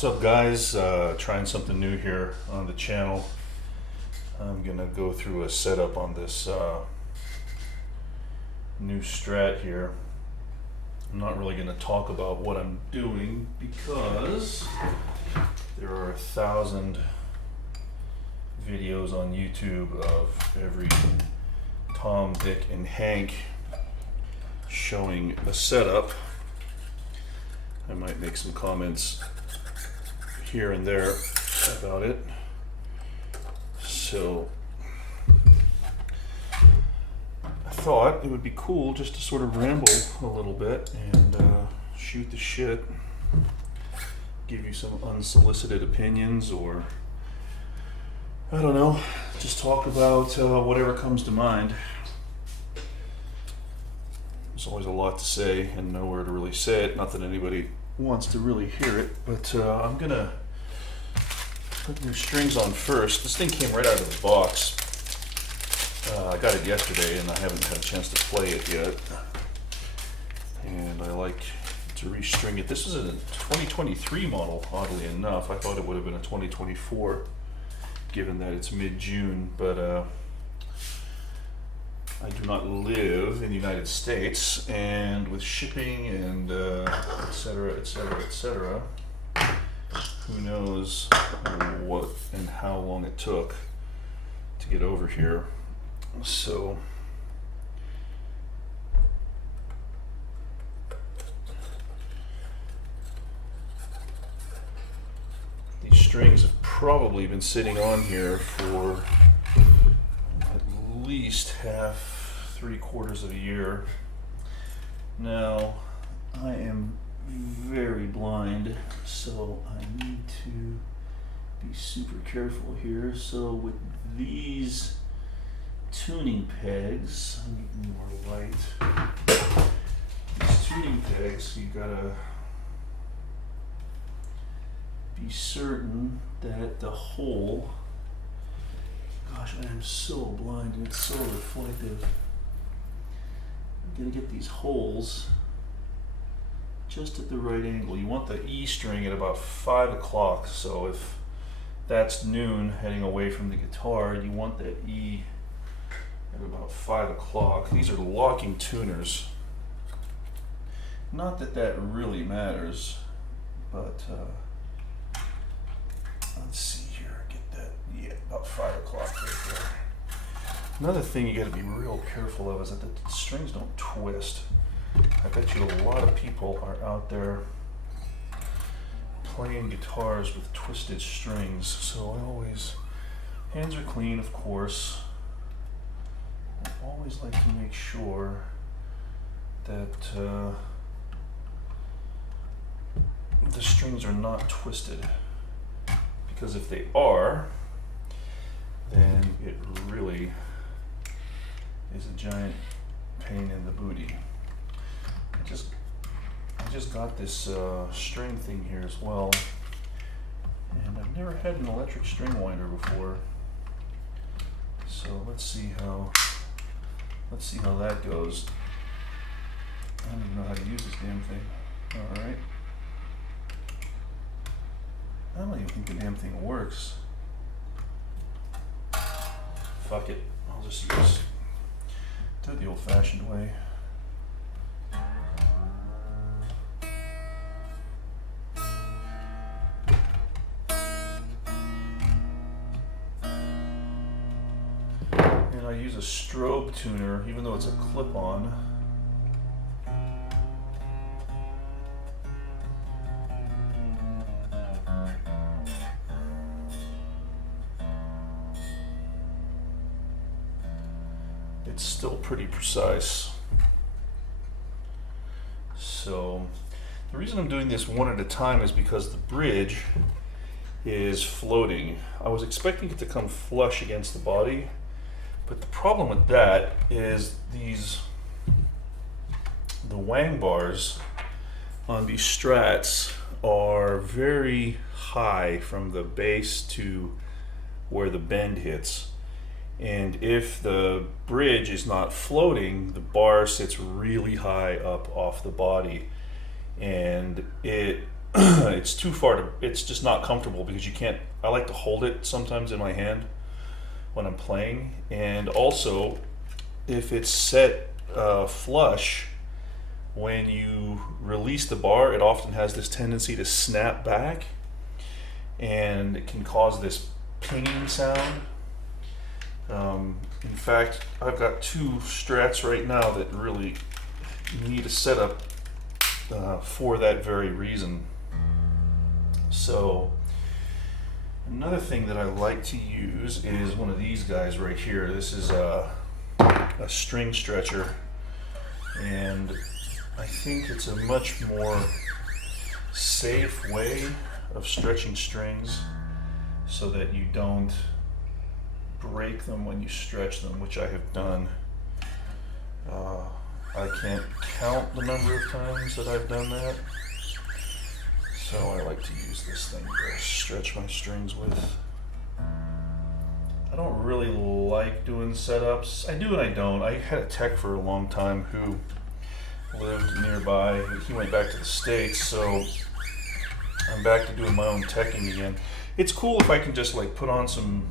What's up, guys? Trying something new here on the channel. I'm gonna go through a setup on this new Strat here. I'm not really gonna talk about what I'm doing because there are 1,000 videos on YouTube of every Tom, Dick, and Hank showing a setup. I might make some comments here and there about it. So I thought it would be cool just to sort of ramble a little bit and shoot the shit, give you some unsolicited opinions, or I don't know, just talk about whatever comes to mind. There's always a lot to say and nowhere to really say it. Not that anybody wants to really hear it, but I'm gonna put new strings on first. This thing came right out of the box. I got it yesterday and I haven't had a chance to play it yet. And I like to restring it. This is a 2023 model, oddly enough. I thought it would have been a 2024, given that it's mid-June, but I do not live in the United States, and with shipping and et cetera, et cetera, et cetera, who knows what and how long it took to get over here. So these strings have probably been sitting on here for at least half, 3/4 of a year. Now, I am very blind, so I need to be super careful here. So with these tuning pegs, I need more light. These tuning pegs, you gotta be certain that the hole, gosh, I am so blind and it's so reflective. I'm gonna get these holes just at the right angle. You want the E string at about 5 o'clock, so if that's noon heading away from the guitar, you want that E at about 5 o'clock. These are locking tuners. Not that that really matters, but let's see here, get that, yeah, about 5 o'clock right there. Another thing you gotta be real careful of is that the strings don't twist. I bet you a lot of people are out there playing guitars with twisted strings, so I always, hands are clean of course, I always like to make sure that the strings are not twisted, because if they are, then it really is a giant pain in the booty. I just got this string thing here as well, and I've never had an electric string winder before. So let's see how that goes. I don't even know how to use this damn thing. All right. I don't even think the damn thing works. Fuck it. I'll just do it the old-fashioned way. And I use a strobe tuner, even though it's a clip-on. It's still pretty precise. So the reason I'm doing this one at a time is because the bridge is floating. I was expecting it to come flush against the body, but the problem with that is the wang bars on these Strats are very high from the base to where the bend hits. And if the bridge is not floating, the bar sits really high up off the body, and it it's too far to, it's just not comfortable because you can't, I like to hold it sometimes in my hand when I'm playing. And also, if it's set flush, when you release the bar, it often has this tendency to snap back, and it can cause this pinging sound. In fact, I've got two Strats right now that really need a setup for that very reason. So another thing that I like to use is one of these guys right here. This is a string stretcher, and I think it's a much more safe way of stretching strings so that you don't break them when you stretch them, which I have done. I can't count the number of times that I've done that. So I like to use this thing to stretch my strings with. I don't really like doing setups. I do and I don't. I had a tech for a long time who lived nearby. He went back to the States, so I'm back to doing my own teching again. It's cool if I can just like put on some,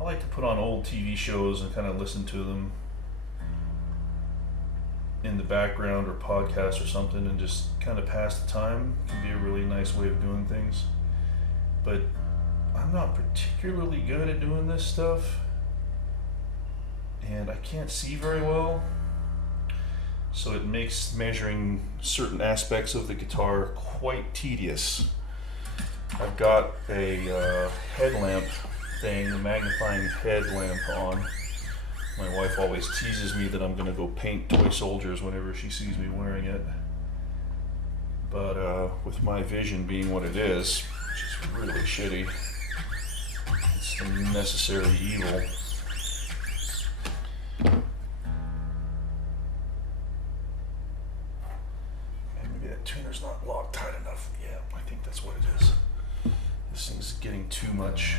I like to put on old TV shows and kind of listen to them in the background, or podcasts or something, and just kind of pass the time. It can be a really nice way of doing things. But I'm not particularly good at doing this stuff, and I can't see very well, so it makes measuring certain aspects of the guitar quite tedious. I've got a headlamp thing, a magnifying headlamp on. My wife always teases me that I'm going to go paint toy soldiers whenever she sees me wearing it. But with my vision being what it is, which is really shitty, it's a necessary evil. Maybe that tuner's not locked tight enough. Yeah, I think that's what it is. This thing's getting too much.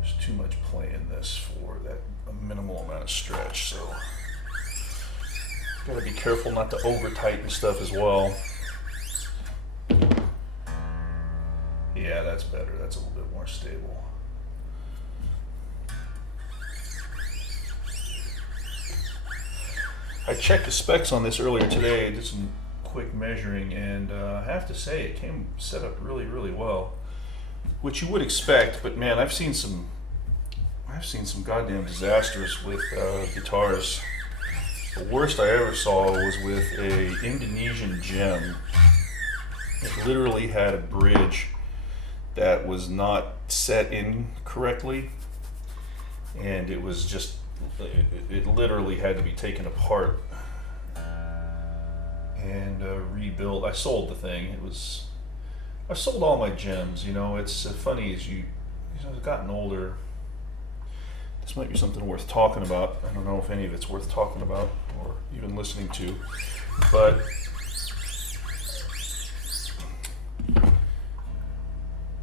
There's too much play in this for that a minimal amount of stretch, so gotta be careful not to over tighten stuff as well. Yeah, that's better. That's a little bit more stable. I checked the specs on this earlier today. I did some quick measuring, and I have to say it came set up really, really well, which you would expect. But man, I've seen some goddamn disasters with guitars. The worst I ever saw was with a Indonesian gem. It literally had a bridge that was not set in correctly, and it was just, it literally had to be taken apart and rebuilt. I sold the thing. I sold all my gems. You know, it's funny as I've gotten older. This might be something worth talking about. I don't know if any of it's worth talking about or even listening to, but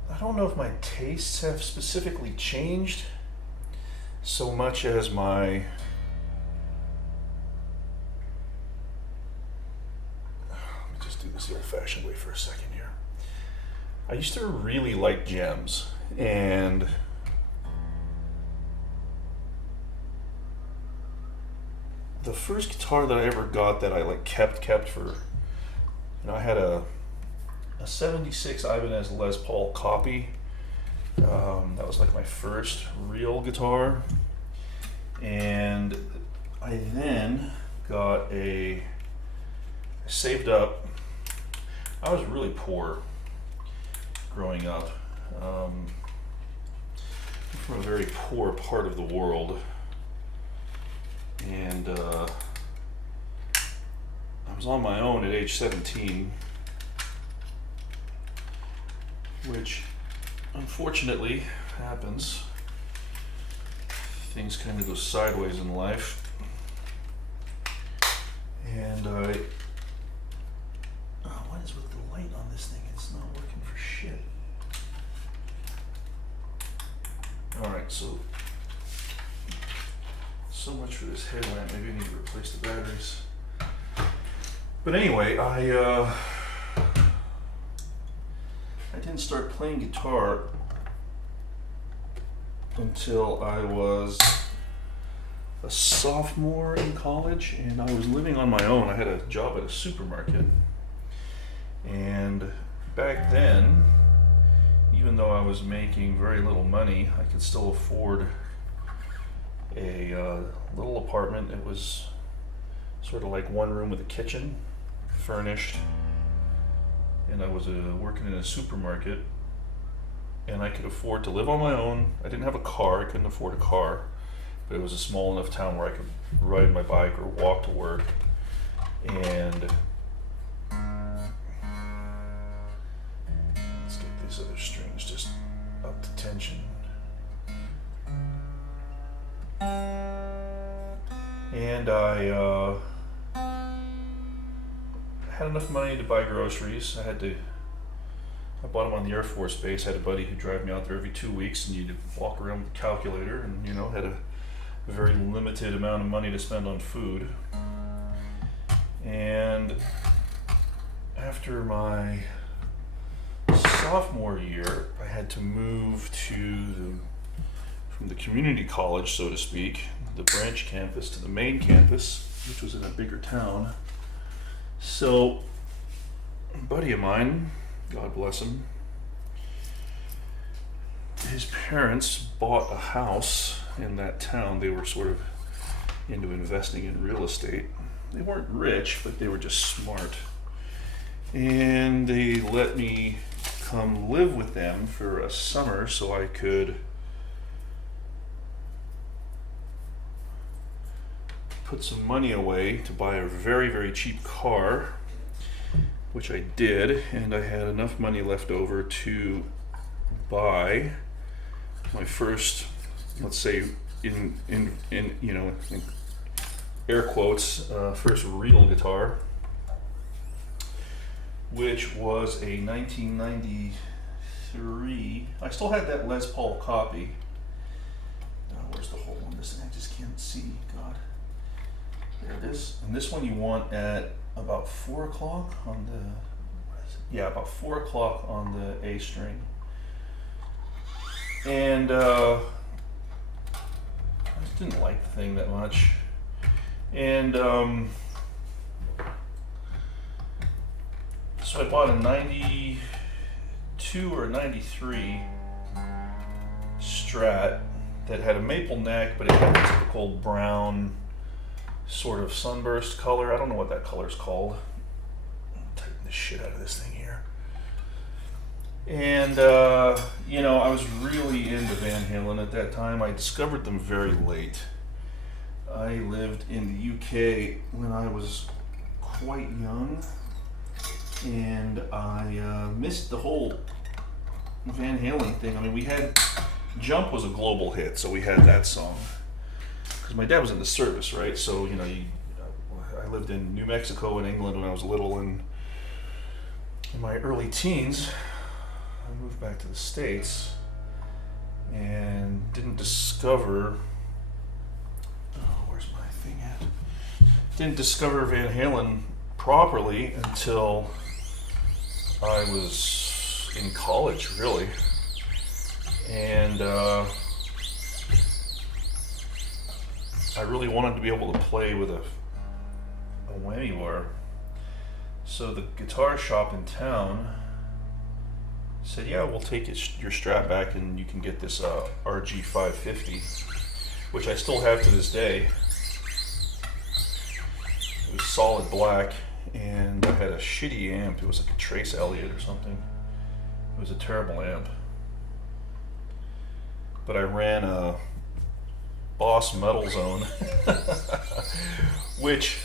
I don't know if my tastes have specifically changed so much as my, let me just do this the old-fashioned way for a second here. I used to really like gems, and the first guitar that I ever got that I like kept for, you know, I had a 76 Ibanez Les Paul copy. That was like my first real guitar, and I then got I saved up. I was really poor growing up, from a very poor part of the world. And I was on my own at age 17, which unfortunately happens. Things kind of go sideways in life. And what is with the light on this thing? It's not working for shit. Alright, so much for this headlamp. Maybe I need to replace the batteries. But anyway, I I didn't start playing guitar until I was a sophomore in college, and I was living on my own. I had a job at a supermarket, and back then, even though I was making very little money, I could still afford a little apartment. It was sort of like one room with a kitchen, furnished, and I was working in a supermarket, and I could afford to live on my own. I didn't have a car, I couldn't afford a car, but it was a small enough town where I could ride my bike or walk to work. And let's get these other strings just up to tension. And I had enough money to buy groceries. I bought them on the Air Force Base. I had a buddy who'd drive me out there every 2 weeks, and you'd walk around with a calculator, and had a very limited amount of money to spend on food. And after my sophomore year, I had to move from the community college, so to speak, the branch campus, to the main campus, which was in a bigger town. So, a buddy of mine, God bless him, his parents bought a house in that town. They were sort of into investing in real estate. They weren't rich, but they were just smart. And they let me come live with them for a summer so I could put some money away to buy a very, very cheap car, which I did, and I had enough money left over to buy my first, let's say, in air quotes, first real guitar, which was a 1993. I still had that Les Paul copy. Where's the hole in this thing? I just can't see. God. There it is. And this one you want at about 4 o'clock on the, about 4 o'clock on the A string. And I just didn't like the thing that much. And so I bought a 92 or 93 Strat that had a maple neck, but it had a typical brown sort of sunburst color. I don't know what that color's called. I'm tighten the shit out of this thing here. And I was really into Van Halen at that time. I discovered them very late. I lived in the UK when I was quite young, and I missed the whole Van Halen thing. I mean, we had Jump was a global hit, so we had that song. Because my dad was in the service, right? So, I lived in New Mexico and England when I was little, and in my early teens, I moved back to the States and didn't discover, where's my thing at? Didn't discover Van Halen properly until I was in college, really. And I really wanted to be able to play with a whammy bar. So the guitar shop in town said, yeah, we'll take your Strat back and you can get this RG 550, which I still have to this day. It was solid black, and I had a shitty amp. It was like a Trace Elliott or something. It was a terrible amp. But I ran a Boss Metal Zone, which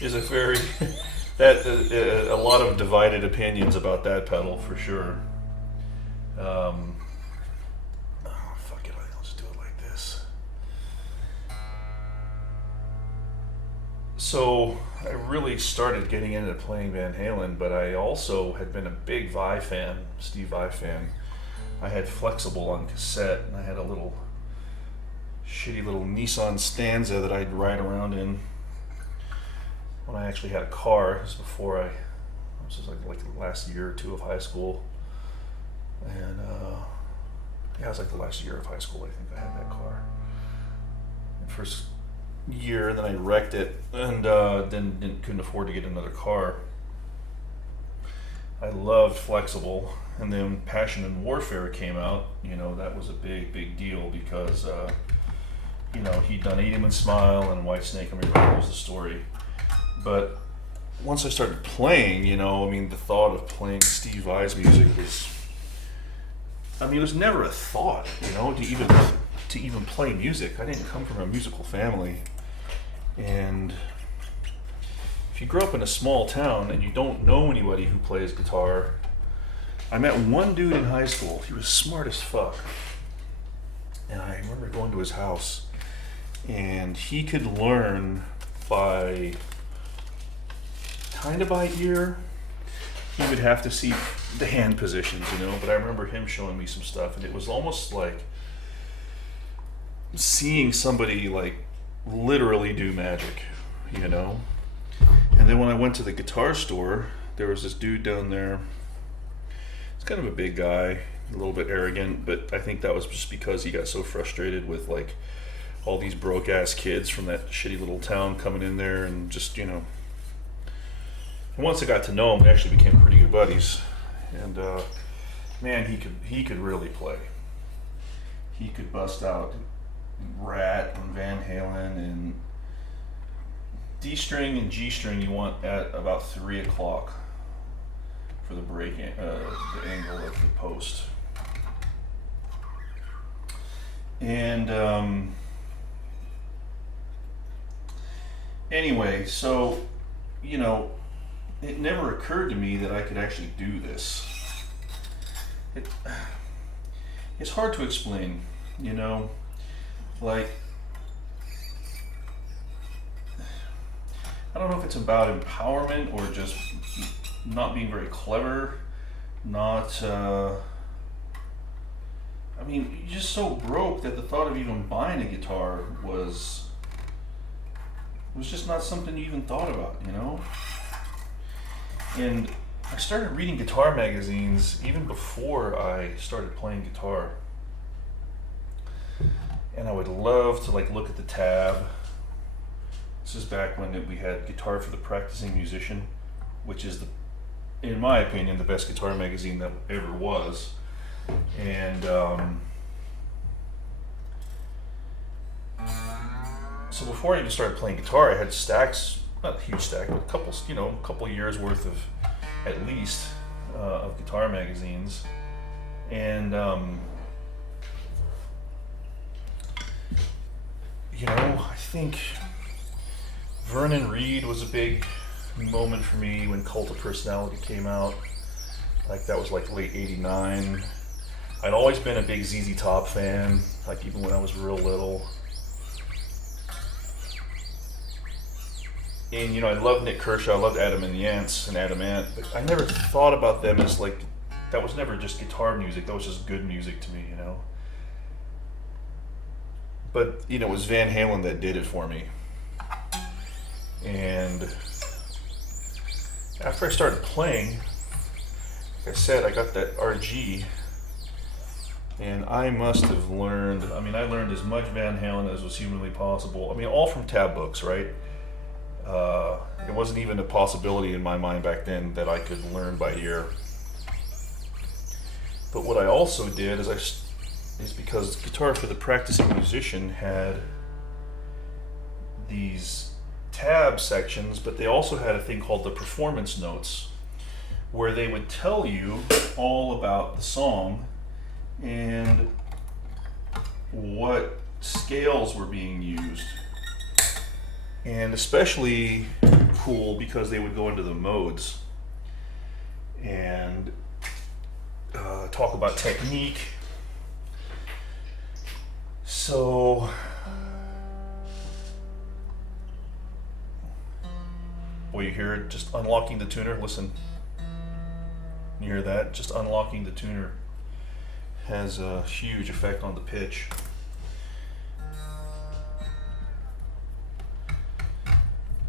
is a very a lot of divided opinions about that pedal for sure. Fuck it, I'll just do it like this. So I really started getting into playing Van Halen, but I also had been a big Vai fan, Steve Vai fan. I had Flexible on cassette, and I had a shitty little Nissan Stanza that I'd ride around in when I actually had a car. This was before this was like the last year or two of high school. And yeah, it was like the last year of high school, I think I had that car. First year, and then I wrecked it, and then couldn't afford to get another car. I loved Flexible, and then Passion and Warfare came out. You know, that was a big deal because you know, he'd done 80 and Smile and Whitesnake. I mean, everybody knows the story. But once I started playing, you know, I mean, the thought of playing Steve Vai's music was, I mean, it was never a thought, you know, to even play music. I didn't come from a musical family. And if you grow up in a small town and you don't know anybody who plays guitar, I met one dude in high school. He was smart as fuck. And I remember going to his house, and he could learn by ear. He would have to see the hand positions, you know, but I remember him showing me some stuff, and it was almost like seeing somebody like literally do magic, you know. And then when I went to the guitar store, there was this dude down there. He's kind of a big guy, a little bit arrogant, but I think that was just because he got so frustrated with like all these broke ass kids from that shitty little town coming in there, and just, you know. And once I got to know him, we actually became pretty good buddies. And man, he could really play. He could bust out Rat and Van Halen and D string and G string. You want at about 3 o'clock for the break, the angle of the post. And anyway, so, you know, it never occurred to me that I could actually do this. It's hard to explain, you know, like, I don't know if it's about empowerment or just not being very clever, I mean, you're just so broke that the thought of even buying a guitar was just not something you even thought about, you know? And I started reading guitar magazines even before I started playing guitar. And I would love to like look at the tab. This is back when we had Guitar for the Practicing Musician, which is, in my opinion, the best guitar magazine that ever was. And so before I even started playing guitar, I had stacks, not a huge stack, but a couple years worth of, at least, of guitar magazines. And you know, I think Vernon Reid was a big moment for me when Cult of Personality came out. Like, that was like late '89. I'd always been a big ZZ Top fan, like even when I was real little. And, you know, I loved Nick Kershaw, I loved Adam and the Ants and Adam Ant, but I never thought about them as like, that was never just guitar music, that was just good music to me, you know. But, you know, it was Van Halen that did it for me. And after I started playing, like I said, I got that RG, and I must have learned, I mean, I learned as much Van Halen as was humanly possible. I mean, all from tab books, right? It wasn't even a possibility in my mind back then that I could learn by ear. But what I also did is because Guitar for the Practicing Musician had these tab sections, but they also had a thing called the performance notes, where they would tell you all about the song and what scales were being used. And especially cool because they would go into the modes and talk about technique. So you hear it, just unlocking the tuner. Listen, you hear that? Just unlocking the tuner has a huge effect on the pitch.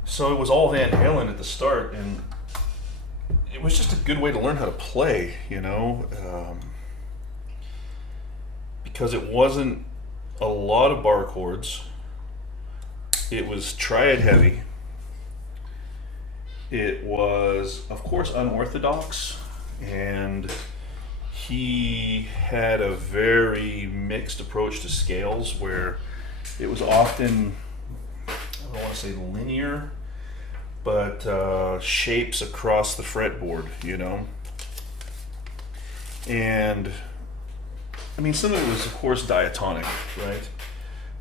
So it was all Van Halen at the start, and it was just a good way to learn how to play, you know. because it wasn't a lot of bar chords. It was triad heavy. It was, of course, unorthodox, and he had a very mixed approach to scales where it was often, I don't want to say linear, but shapes across the fretboard, you know? And I mean, some of it was, of course, diatonic, right?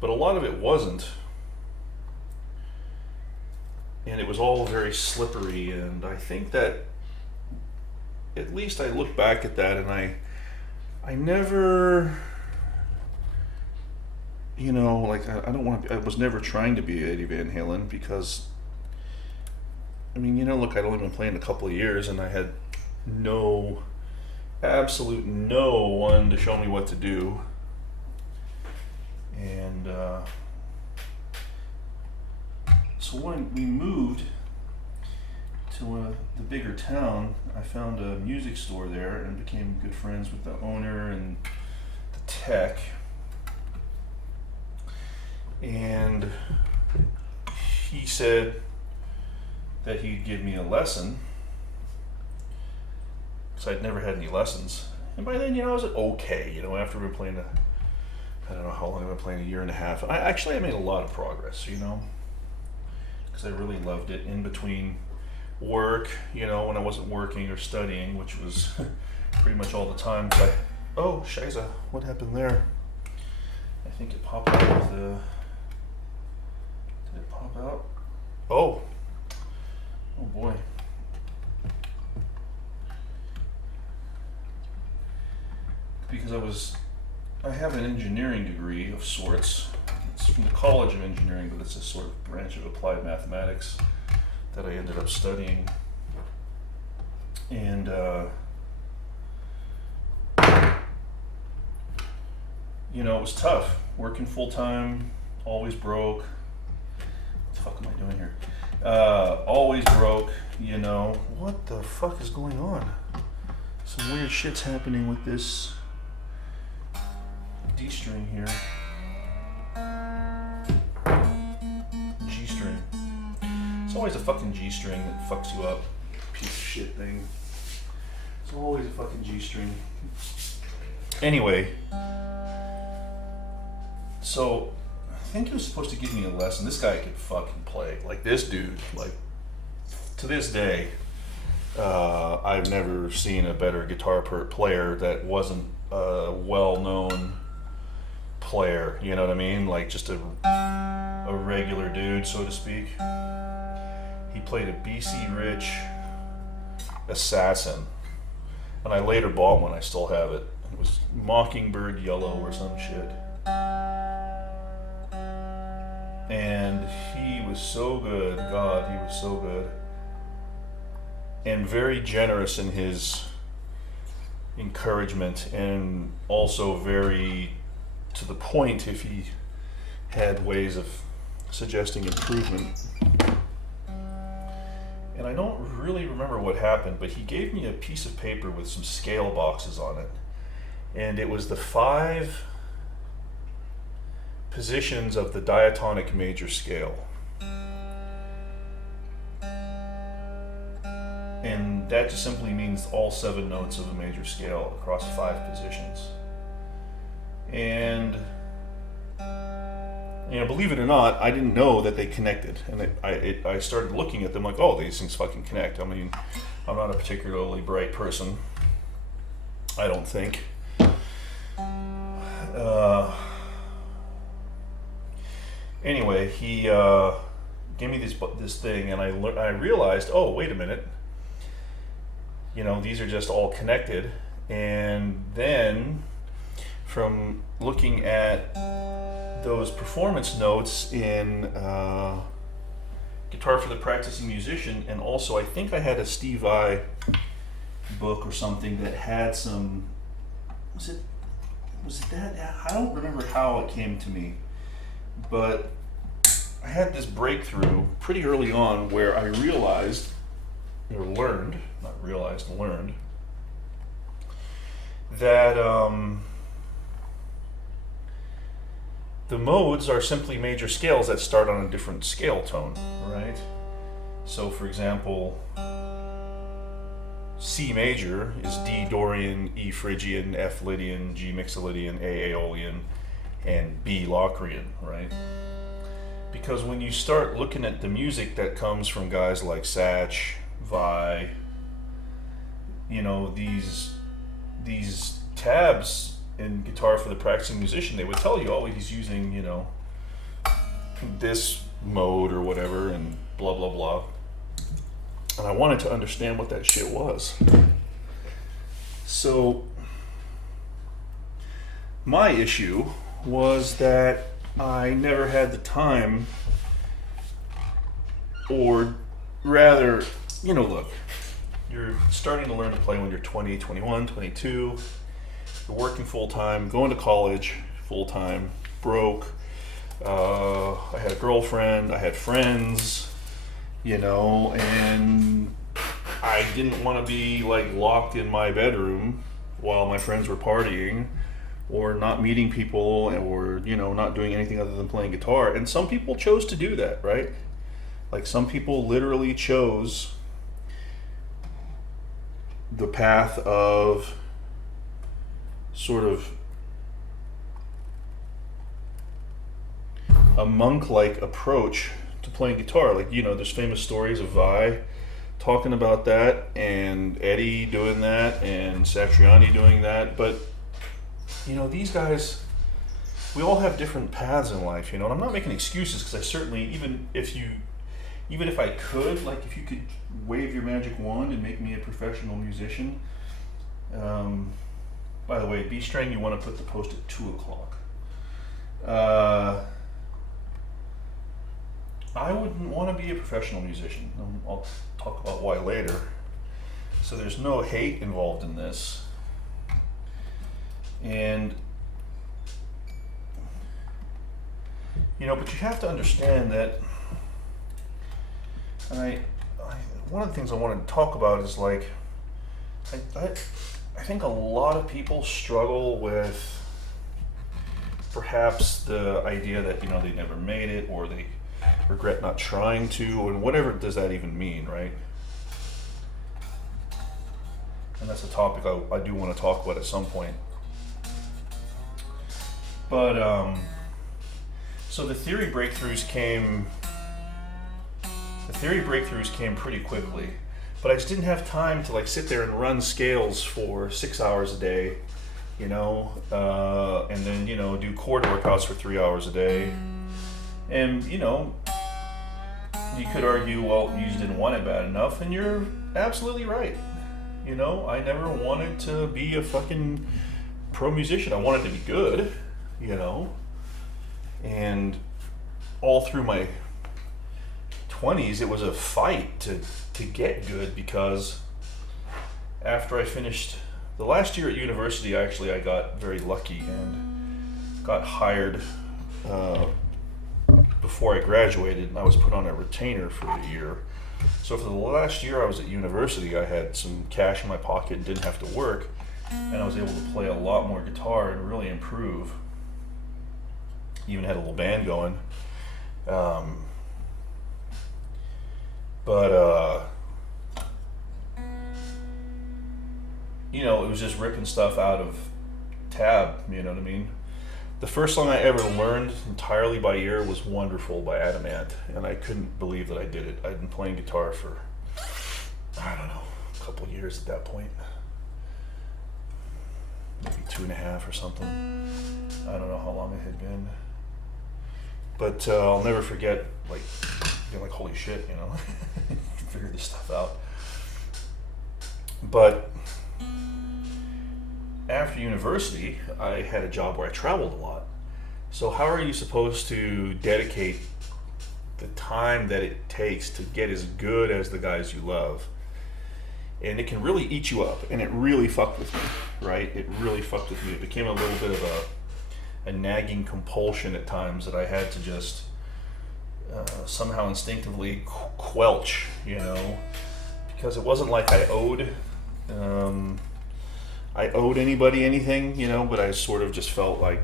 But a lot of it wasn't. And it was all very slippery, and I think that, at least I look back at that, and I never, you know, like, I don't want to, I was never trying to be Eddie Van Halen, because, I mean, you know, look, I'd only been playing a couple of years, and I had absolute no one to show me what to do. And so when we moved to the bigger town, I found a music store there and became good friends with the owner and the tech. And he said that he'd give me a lesson, because I'd never had any lessons. And by then, you know, I was okay, you know, after we've been playing I don't know how long I've been playing, a year and a half. I made a lot of progress, you know, because I really loved it in between work, you know, when I wasn't working or studying, which was pretty much all the time. Oh, shiza, what happened there? I think it popped out with the, did it pop out? Oh boy. Because I have an engineering degree of sorts. It's from the College of Engineering, but it's a sort of branch of applied mathematics that I ended up studying. And you know, it was tough. Working full time, always broke. What the fuck am I doing here? Always broke, you know. What the fuck is going on? Some weird shit's happening with this D string here. G string. It's always a fucking G string that fucks you up. Piece of shit thing. It's always a fucking G string. Anyway, so I think he was supposed to give me a lesson. This guy could fucking play. Like, this dude, like, to this day, I've never seen a better guitar player that wasn't a well-known player, you know what I mean? Like, just a regular dude, so to speak. He played a BC Rich Assassin, and I later bought one. I still have it. It was Mockingbird Yellow or some shit. And he was so good. God, he was so good. And very generous in his encouragement, and also very to the point if he had ways of suggesting improvement. And I don't really remember what happened, but he gave me a piece of paper with some scale boxes on it. And it was the 5 positions of the diatonic major scale. And that just simply means all 7 notes of a major scale across 5 positions. And, you know, believe it or not, I didn't know that they connected. And I started looking at them like, oh, these things fucking connect. I mean, I'm not a particularly bright person, I don't think. Anyway, he gave me this thing, and I realized, oh, wait a minute. You know, these are just all connected. And then, from looking at those performance notes in Guitar for the Practicing Musician, and also I think I had a Steve Vai book or something that had some, was it that? I don't remember how it came to me, but I had this breakthrough pretty early on where I realized, or learned, not realized, learned, that the modes are simply major scales that start on a different scale tone, right? So for example, C major is D Dorian, E Phrygian, F Lydian, G Mixolydian, A Aeolian, and B Locrian, right? Because when you start looking at the music that comes from guys like Satch, Vi, you know, these tabs in Guitar for the Practicing Musician, they would tell you, oh, he's using, you know, this mode or whatever, and blah, blah, blah. And I wanted to understand what that shit was. So my issue was that I never had the time, or rather, you know, look, you're starting to learn to play when you're 20, 21, 22, you're working full-time, going to college full-time, broke, I had a girlfriend, I had friends, you know, and I didn't want to be like locked in my bedroom while my friends were partying, or not meeting people, or, you know, not doing anything other than playing guitar. And some people chose to do that, right? Like some people literally chose the path of sort of a monk-like approach to playing guitar. Like, you know, there's famous stories of Vi talking about that, and Eddie doing that, and Satriani doing that. But, you know, these guys, we all have different paths in life, you know, and I'm not making excuses, because I certainly, even if I could, like, if you could wave your magic wand and make me a professional musician, by the way, B-string, you want to put the post at 2 o'clock. I wouldn't want to be a professional musician. I'll talk about why later. So there's no hate involved in this. And, you know, but you have to understand that, and one of the things I wanted to talk about is, like, I think a lot of people struggle with perhaps the idea that, you know, they never made it, or they regret not trying to, and whatever does that even mean, right? And that's a topic I do want to talk about at some point. But so the theory breakthroughs came pretty quickly, but I just didn't have time to, like, sit there and run scales for 6 hours a day, you know, and then, you know, do chord workouts for 3 hours a day. And, you know, you could argue, well, you just didn't want it bad enough, and you're absolutely right. You know, I never wanted to be a fucking pro musician. I wanted to be good, you know, and all through my 20s, it was a fight to get good, because after I finished the last year at university, I got very lucky and got hired before I graduated, and I was put on a retainer for a year. So for the last year I was at university, I had some cash in my pocket and didn't have to work, and I was able to play a lot more guitar and really improve. Even had a little band going. You know, it was just ripping stuff out of tab, you know what I mean? The first song I ever learned entirely by ear was Wonderful by Adamant, and I couldn't believe that I did it. I'd been playing guitar for, I don't know, a couple of years at that point. Maybe 2.5 or something. I don't know how long it had been. But I'll never forget, like, being like, holy shit, you know, figure this stuff out. But after university, I had a job where I traveled a lot. So how are you supposed to dedicate the time that it takes to get as good as the guys you love? And it can really eat you up, and it really fucked with me, right? It really fucked with me. It became a little bit of a nagging compulsion at times that I had to just somehow instinctively quelch, you know, because it wasn't like I owed anybody anything, you know, but I sort of just felt like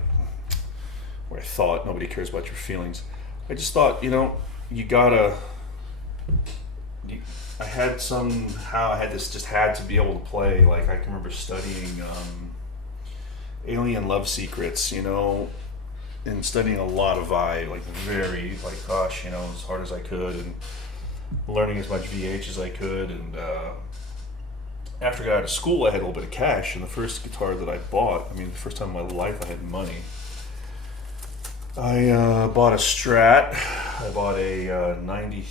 or I thought, nobody cares about your feelings. I just thought, you know, you gotta. I had this just had to be able to play. Like I can remember studying Alien Love Secrets, you know, and studying a lot of Vi, like very, like gosh, you know, as hard as I could, and learning as much VH as I could. And after I got out of school, I had a little bit of cash, and the first guitar that I bought, I mean, the first time in my life I had money, I bought a Strat. I bought a 90.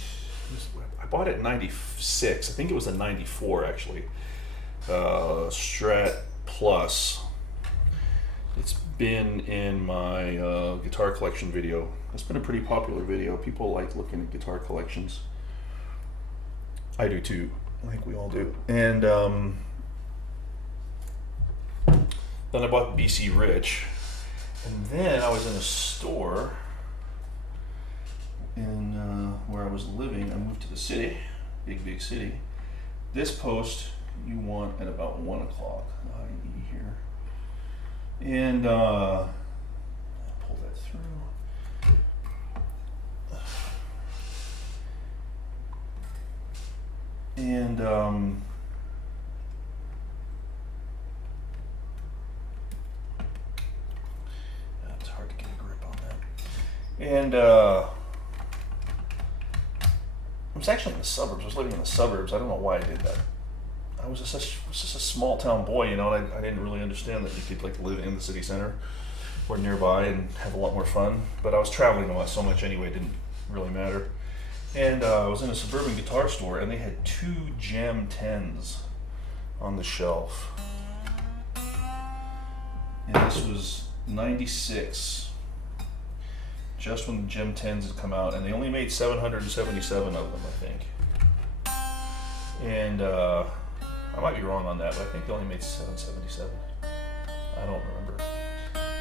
I bought it in '96. I think it was a '94 actually. Strat Plus. It's been in my guitar collection video. It's been a pretty popular video. People like looking at guitar collections. I do too. I think we all do. And then I bought BC Rich. And then I was in a store in where I was living. I moved to the city, big city. This post you want at about 1 o'clock, IE here. And pull that through. And it's hard to get a grip on that. And I was actually in the suburbs. I was living in the suburbs. I don't know why I did that. I was just a small town boy, you know, and I didn't really understand that you could like live in the city center or nearby and have a lot more fun. But I was traveling so much anyway, it didn't really matter. And I was in a suburban guitar store, and they had 2 Gem 10s on the shelf. And this was '96, just when the Gem 10s had come out, and they only made 777 of them, I think. And I might be wrong on that, but I think they only made 777. I don't remember.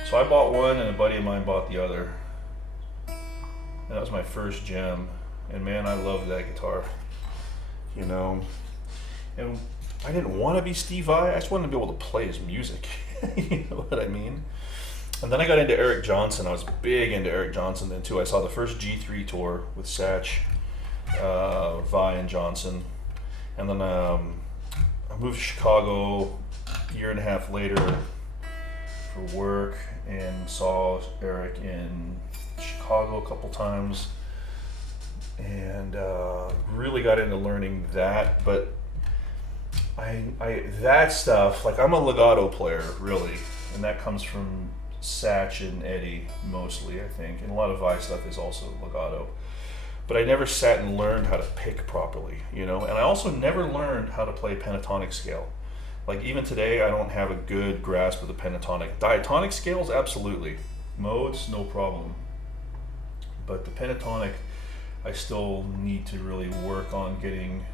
So I bought one, and a buddy of mine bought the other. And that was my first Gem. And man, I loved that guitar, you know. And I didn't want to be Steve Vai. I just wanted to be able to play his music. You know what I mean? And then I got into Eric Johnson. I was big into Eric Johnson then too. I saw the first G3 tour with Satch, Vai, and Johnson. And then I moved to Chicago a year and a half later for work and saw Eric in Chicago a couple times. And really got into learning that, but that stuff, like I'm a legato player really, and that comes from Satch and Eddie mostly, I think, and a lot of Vi stuff is also legato. But I never sat and learned how to pick properly, you know, and I also never learned how to play pentatonic scale. Like even today, I don't have a good grasp of the pentatonic. Diatonic scales, absolutely. Modes, no problem. But the pentatonic, I still need to really work on getting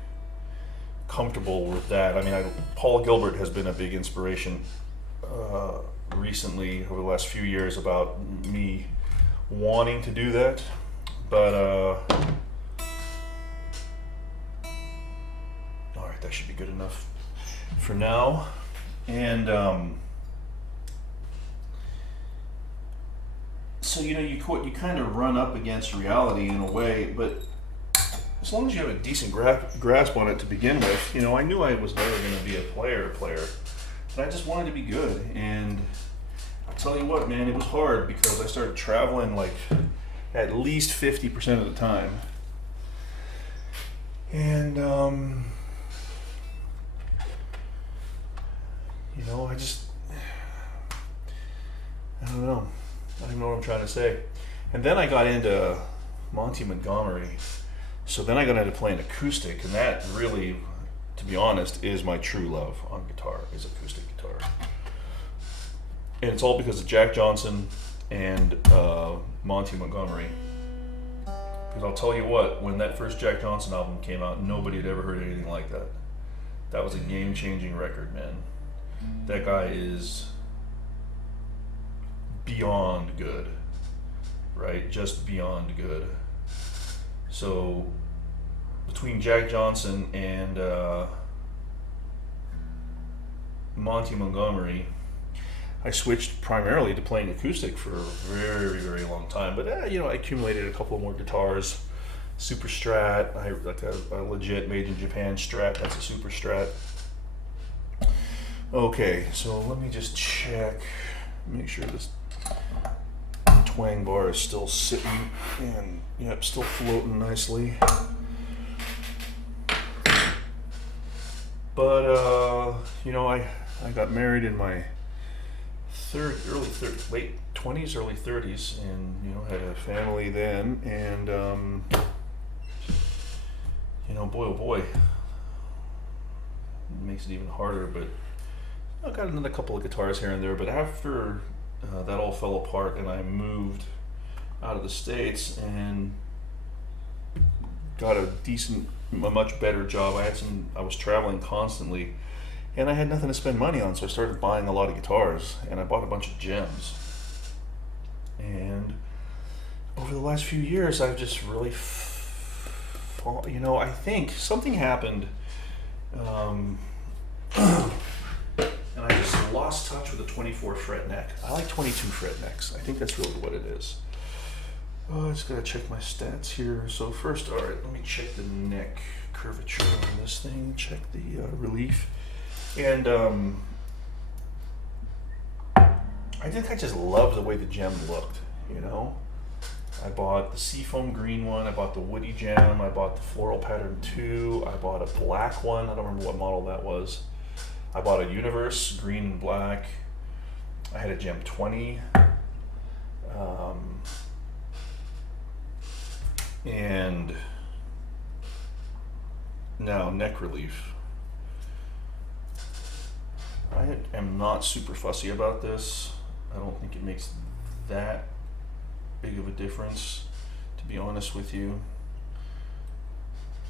comfortable with that. I mean, Paul Gilbert has been a big inspiration recently over the last few years about me wanting to do that. But all right, that should be good enough for now. And so you know, you kind of run up against reality in a way, but as long as you have a decent grasp on it to begin with, you know, I knew I was never going to be a player, but I just wanted to be good. And I'll tell you what, man, it was hard because I started traveling like at least 50% of the time. And you know, I don't know. I don't even know what I'm trying to say. And then I got into Monty Montgomery. So then I got into playing acoustic, and that really, to be honest, is my true love on guitar, is acoustic guitar. And it's all because of Jack Johnson and Monty Montgomery. Because I'll tell you what, when that first Jack Johnson album came out, nobody had ever heard anything like that. That was a game-changing record, man. That guy is beyond good, right? Just beyond good. So between Jack Johnson and Monty Montgomery, I switched primarily to playing acoustic for a very, very long time. But I accumulated a couple more guitars. Super Strat, I like a legit made in Japan Strat. That's a Super Strat. Okay, so let me just check, make sure this twang bar is still sitting and yep, still floating nicely. But I got married in my late 20s, early 30s, and had a family then, and boy oh boy, it makes it even harder. But I got another couple of guitars here and there. But after that all fell apart, and I moved out of the States and got a much better job. I was traveling constantly, and I had nothing to spend money on, so I started buying a lot of guitars, and I bought a bunch of gems. And over the last few years, I've just really, I think something happened, and I just lost touch with the 24 fret neck. I like 22 fret necks. I think that's really what it is. Oh, I just gotta check my stats here. So first, all right, let me check the neck curvature on this thing, check the relief. And I just love the way the gem looked, I bought the seafoam green one, I bought the woody gem, I bought the floral pattern 2, I bought a black one, I don't remember what model that was. I bought a universe, green and black. I had a gem 20. And now neck relief. I am not super fussy about this. I don't think it makes that big of a difference, to be honest with you.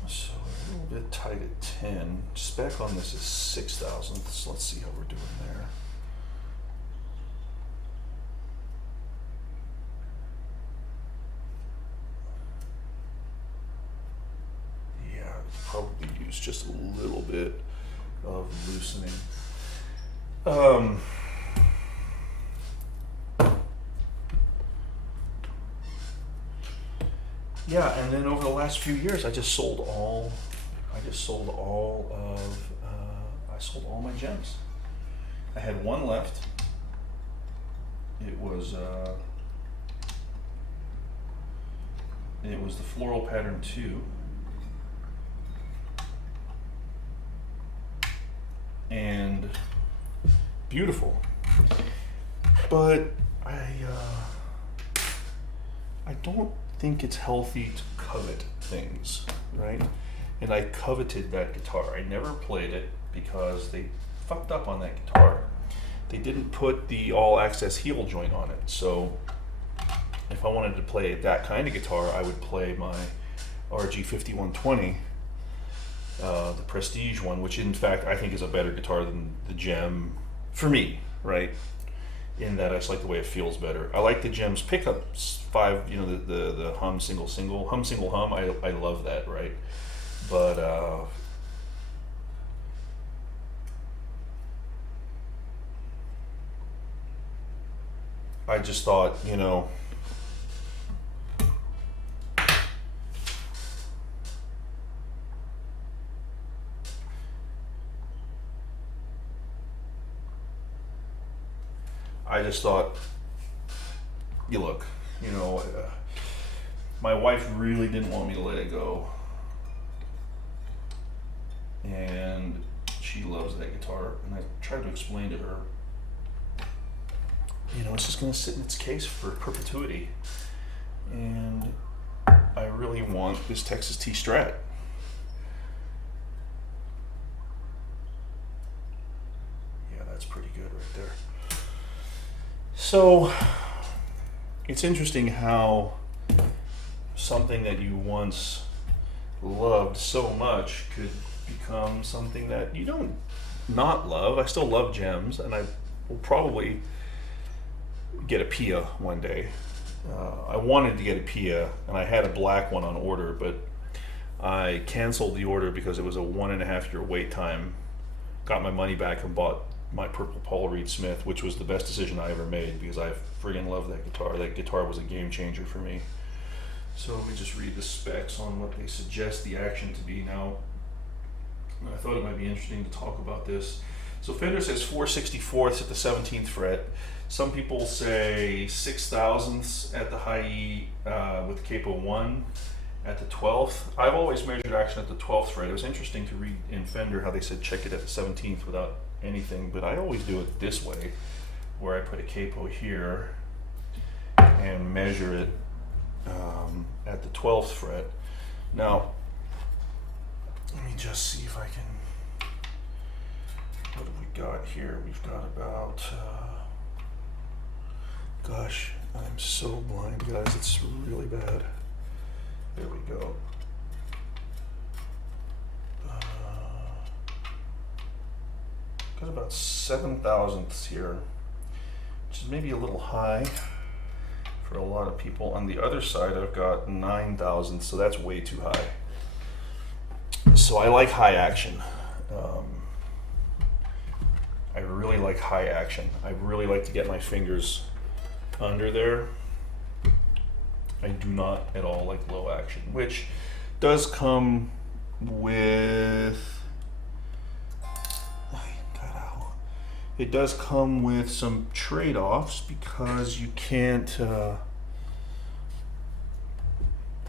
So a little bit tight at 10. Spec on this is 6 thousandths. Let's see how we're doing there. Yeah, probably use just a little bit of loosening. Yeah, and then over the last few years, I sold all my gems. I had one left. It was the floral pattern 2. And beautiful. But I don't think it's healthy to covet things, right? And I coveted that guitar. I never played it because they fucked up on that guitar. They didn't put the all access heel joint on it. So if I wanted to play that kind of guitar, I would play my RG 5120, the Prestige one, which in fact I think is a better guitar than the Gem for me, right? In that I just like the way it feels better. I like the Gem's pickups, the hum single hum. I love that, right? But I just thought, my wife really didn't want me to let it go, and she loves that guitar, and I tried to explain to her, it's just going to sit in its case for perpetuity, and I really want this Texas Tea Strat. Yeah, that's pretty good right there. So it's interesting how something that you once loved so much could become something that you don't not love. I still love gems, and I will probably get a Pia one day. I wanted to get a Pia, and I had a black one on order, but I canceled the order because it was a 1.5 year wait time. Got my money back and bought my purple Paul Reed Smith, which was the best decision I ever made because I friggin' love that guitar. That guitar was a game changer for me. So let me just read the specs on what they suggest the action to be now. I thought it might be interesting to talk about this. So Fender says 4/64 at the 17th fret. Some people say 6/1000 at the high E with capo 1 at the 12th. I've always measured action at the 12th fret. It was interesting to read in Fender how they said check it at the 17th without anything, but I always do it this way, where I put a capo here and measure it at the 12th fret. Now, let me just see if I can, what have we got here? We've got about, gosh, I'm so blind, guys, it's really bad. There we go. Got about 7 thousandths here, which is maybe a little high for a lot of people. On the other side, I've got 9 thousandths, so that's way too high. So I like high action. I really like high action. I really like to get my fingers under there. I do not at all like low action, which does come with, it does come with some trade-offs because you can't, I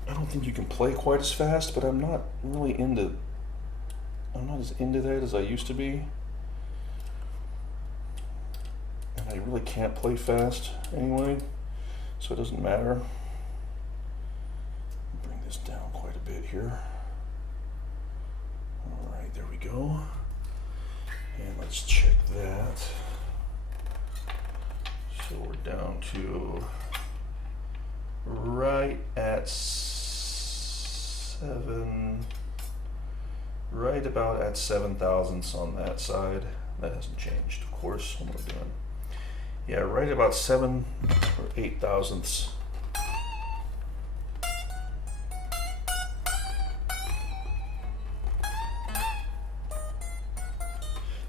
don't think you can play quite as fast, but I'm not really into, I'm not as into that as I used to be. And I really can't play fast anyway, so it doesn't matter. Bring this down quite a bit here. All right, there we go. And let's check that. So we're down to right at 7, right about at 7 thousandths on that side. That hasn't changed, of course. What am I doing? Yeah, right about 7 or 8 thousandths.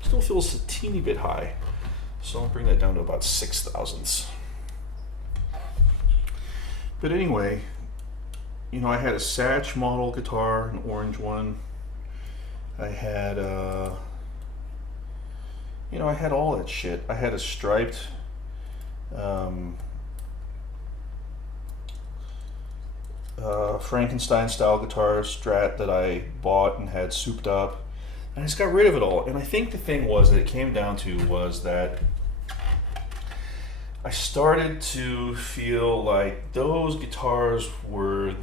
Still feels a teeny bit high, so I'll bring that down to about 6 thousandths. But anyway, you know, I had a Satch model guitar, an orange one. I had you know, I had all that shit. I had a striped Frankenstein style guitar Strat that I bought and had souped up. And I just got rid of it all. And I think the thing was that it came down to was that I started to feel like those guitars were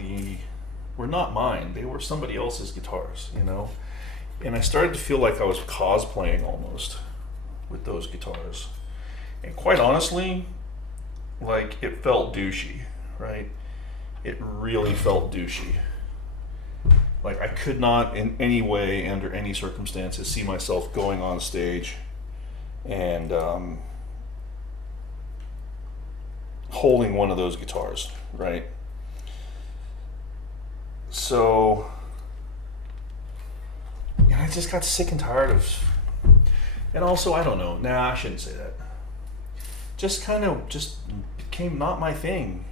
not mine. They were somebody else's guitars, you know? And I started to feel like I was cosplaying almost with those guitars. And quite honestly, like, it felt douchey, right? It really felt douchey. Like, I could not in any way, under any circumstances, see myself going on stage and holding one of those guitars, right? So, and I just got sick and tired of, and also, I don't know, nah, I shouldn't say that. Just kind of just became not my thing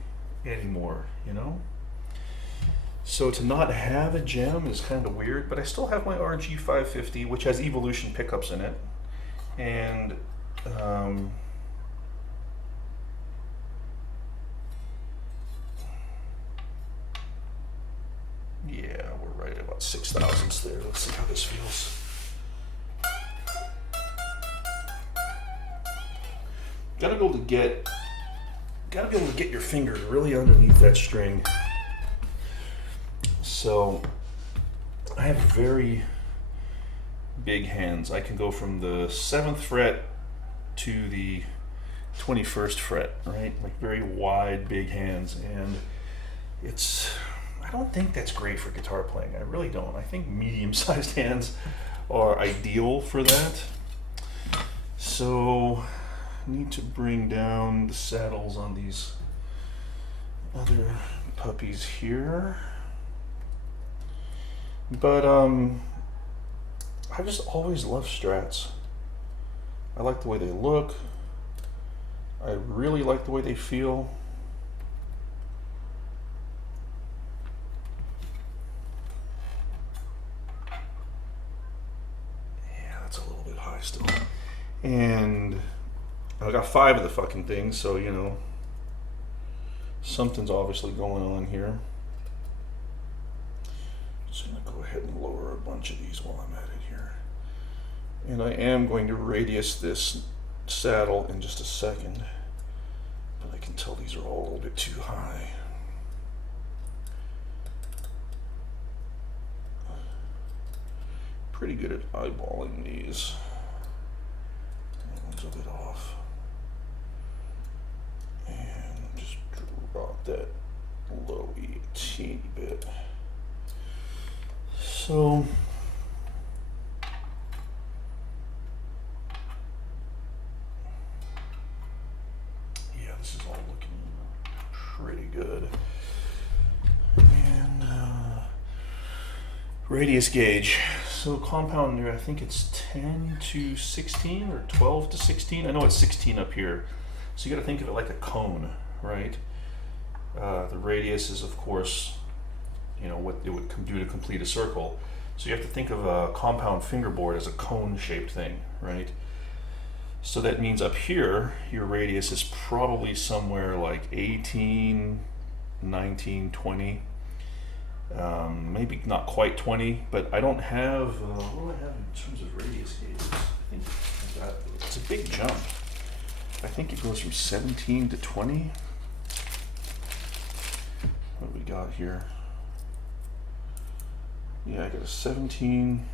anymore, you know? So to not have a gem is kind of weird, but I still have my RG 550, which has Evolution pickups in it. And yeah, we're right at about 6 thousandths there. Let's see how this feels. Gotta be able to get your fingers really underneath that string. So I have very big hands. I can go from the 7th fret to the 21st fret, right? Like very wide, big hands. And I don't think that's great for guitar playing. I really don't. I think medium-sized hands are ideal for that. So I need to bring down the saddles on these other puppies here. But I just always loved Strats. I like the way they look. I really like the way they feel. Yeah, that's a little bit high still. And I got 5 of the fucking things, so you know, something's obviously going on here. Just gonna go ahead and lower a bunch of these while I'm at it here. And I am going to radius this saddle in just a second, but I can tell these are all a little bit too high. Pretty good at eyeballing these. That one's a bit off. And just drop that low E a teeny bit. So yeah, this is all looking pretty good. And radius gauge. So compound, I think it's 10 to 16 or 12 to 16. I know it's 16 up here. So you got to think of it like a cone, right? The radius is, of course, you know, what it would do to complete a circle. So you have to think of a compound fingerboard as a cone-shaped thing, right? So that means up here, your radius is probably somewhere like 18, 19, 20. Maybe not quite 20, but I don't have, what do I have in terms of radius gauges? I think it's a big jump. I think it goes from 17 to 20. What do we got here? Yeah, I got a 17,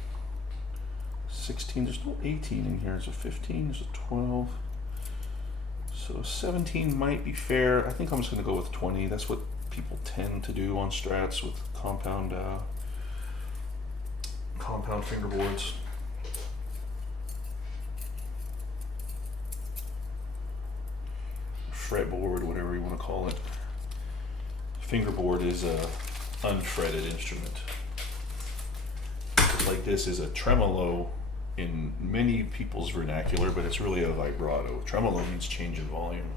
16, there's no 18 in here, there's a 15, there's a 12. So 17 might be fair. I think I'm just gonna go with 20. That's what people tend to do on strats with compound fingerboards. Fretboard, whatever you want to call it. Fingerboard is a unfretted instrument. Like this is a tremolo in many people's vernacular, but it's really a vibrato. Tremolo means change in volume.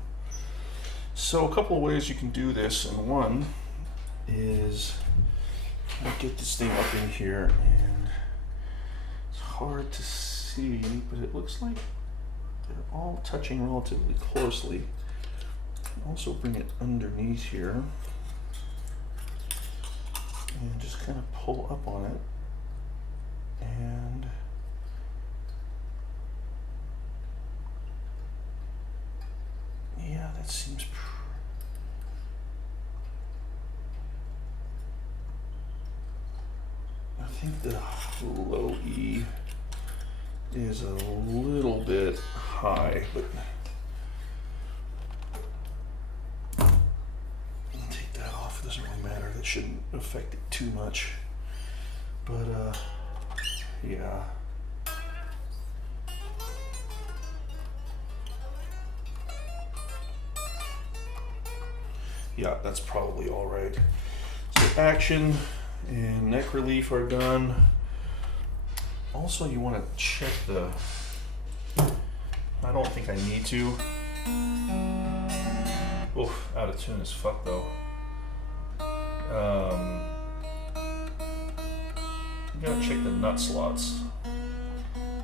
So a couple of ways you can do this, and one is I'll get this thing up in here, and it's hard to see, but it looks like they're all touching relatively closely. Also bring it underneath here and just kind of pull up on it, and yeah, that seems I think the low E is a little bit high, but I'll take that off. It doesn't really matter. That shouldn't affect it too much. But yeah. Yeah, that's probably all right. So action and neck relief are done. Also, you want to check the, I don't think I need to. Oof, out of tune as fuck though. You gotta check the nut slots.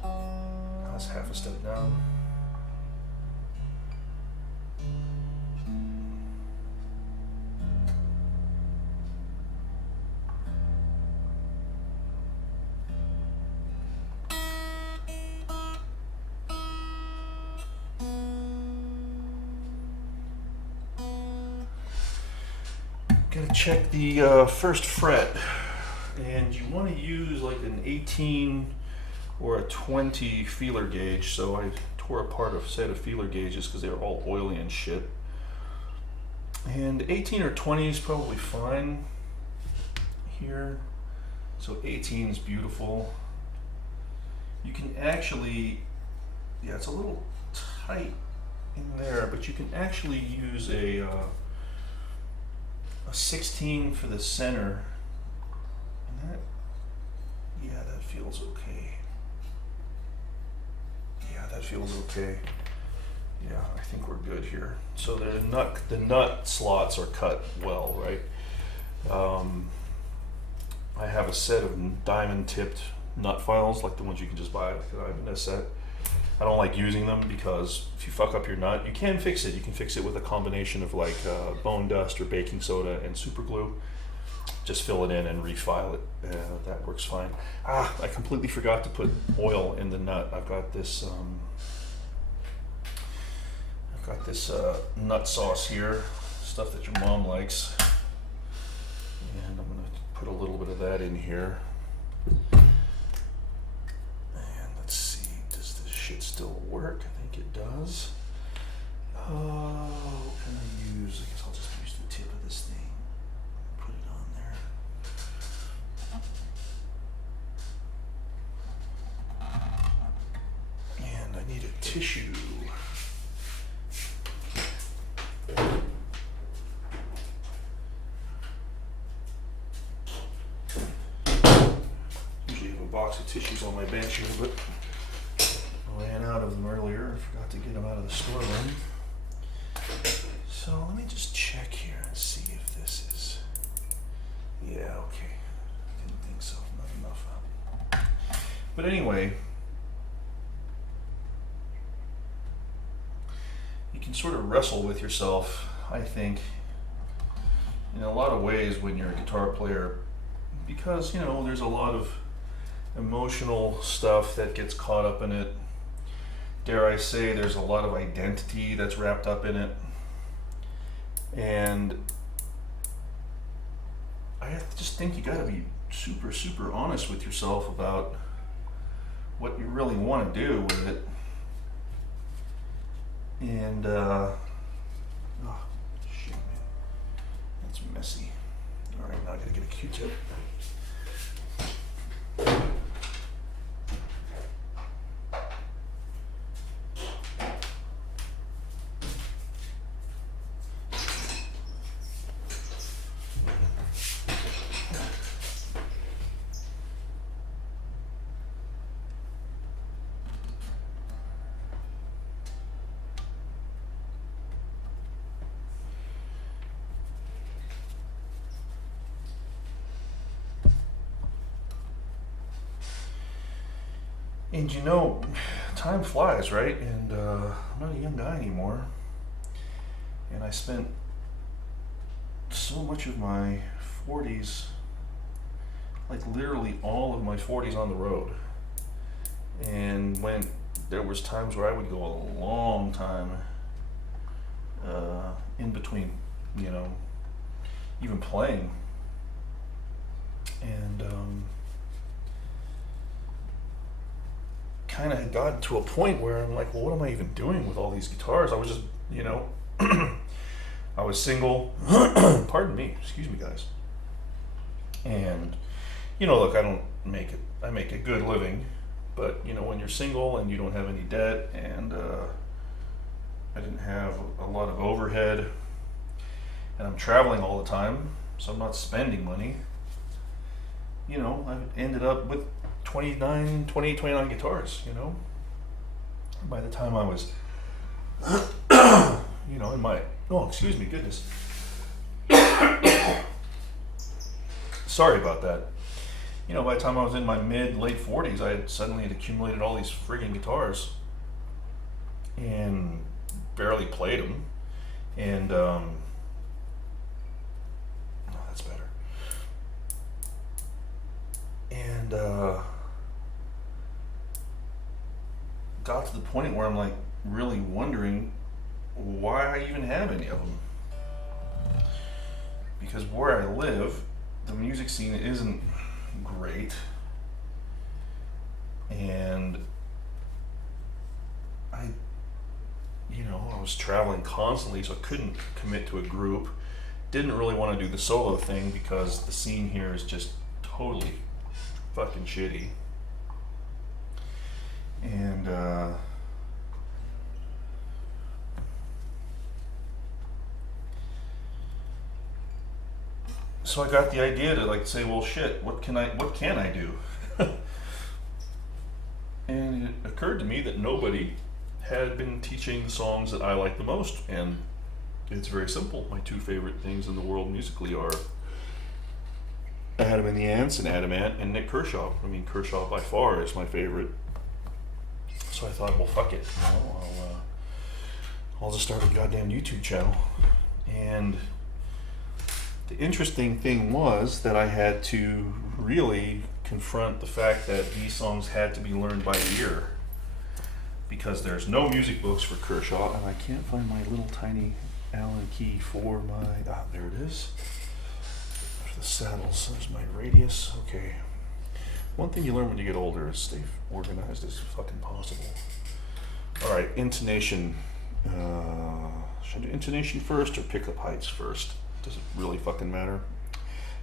That's half a step down. Gotta check the first fret, and you want to use like an 18 or a 20 feeler gauge. So I tore apart a set of feeler gauges because they were all oily and shit. And 18 or 20 is probably fine here. So 18 is beautiful. You can actually, yeah, it's a little tight in there, but you can actually use a 16 for the center, and that, yeah, that feels okay. Yeah, that feels okay. Yeah, I think we're good here. So the nut slots are cut well, right? I have a set of diamond tipped nut files, like the ones you can just buy like in a set. I don't like using them because if you fuck up your nut, you can fix it. You can fix it with a combination of like bone dust or baking soda and super glue. Just fill it in and refile it. That works fine. I completely forgot to put oil in the nut. I've got this nut sauce here, stuff that your mom likes, and I'm gonna put a little bit of that in here. And let's see, does this shit still work? I think it does. What can I use? I guess I'll just use the tip of this thing. Put it on there. And I need a tissue. Box of tissues on my bench here, but I ran out of them earlier. I forgot to get them out of the storeroom. So let me just check here and see if this is. Yeah, okay. Didn't think so. Not enough. But anyway, you can sort of wrestle with yourself, I think, in a lot of ways when you're a guitar player, because there's a lot of emotional stuff that gets caught up in it. Dare I say, there's a lot of identity that's wrapped up in it. And I just think you gotta be super, super honest with yourself about what you really want to do with it. And, oh, shit, man. That's messy. All right, now I gotta get a Q-tip. And time flies, right? And I'm not a young guy anymore. And I spent so much of my 40s, like literally all of my 40s on the road. And when there was times where I would go a long time in between, even playing. And kind of had gotten to a point where I'm like, well, what am I even doing with all these guitars? I was just, I was single. Pardon me, excuse me, guys. And, look, I make a good living, but, when you're single and you don't have any debt, and I didn't have a lot of overhead, and I'm traveling all the time, so I'm not spending money, I ended up with 29 guitars, By the time I was, in my, excuse me, goodness. Sorry about that. By the time I was in my late 40s, I had suddenly accumulated all these friggin' guitars and barely played them. And, that's better. And, got to the point where I'm like really wondering why I even have any of them. Because where I live, the music scene isn't great. And I was traveling constantly, so I couldn't commit to a group. Didn't really want to do the solo thing because the scene here is just totally fucking shitty. And so I got the idea to say, well, shit, what can I do? And it occurred to me that nobody had been teaching the songs that I like the most, and it's very simple. My two favorite things in the world musically are Adam and the Ants and Adam Ant and Nick Kershaw. I mean, Kershaw by far is my favorite. So I thought, well, fuck it, I'll just start a goddamn YouTube channel. And the interesting thing was that I had to really confront the fact that these songs had to be learned by ear, because there's no music books for Kershaw, and I can't find my little tiny Allen key for my, there it is. For the saddles, there's my radius. Okay. One thing you learn when you get older is stay organized as fucking possible. All right, intonation. Should I do intonation first or pickup heights first? Does it really fucking matter?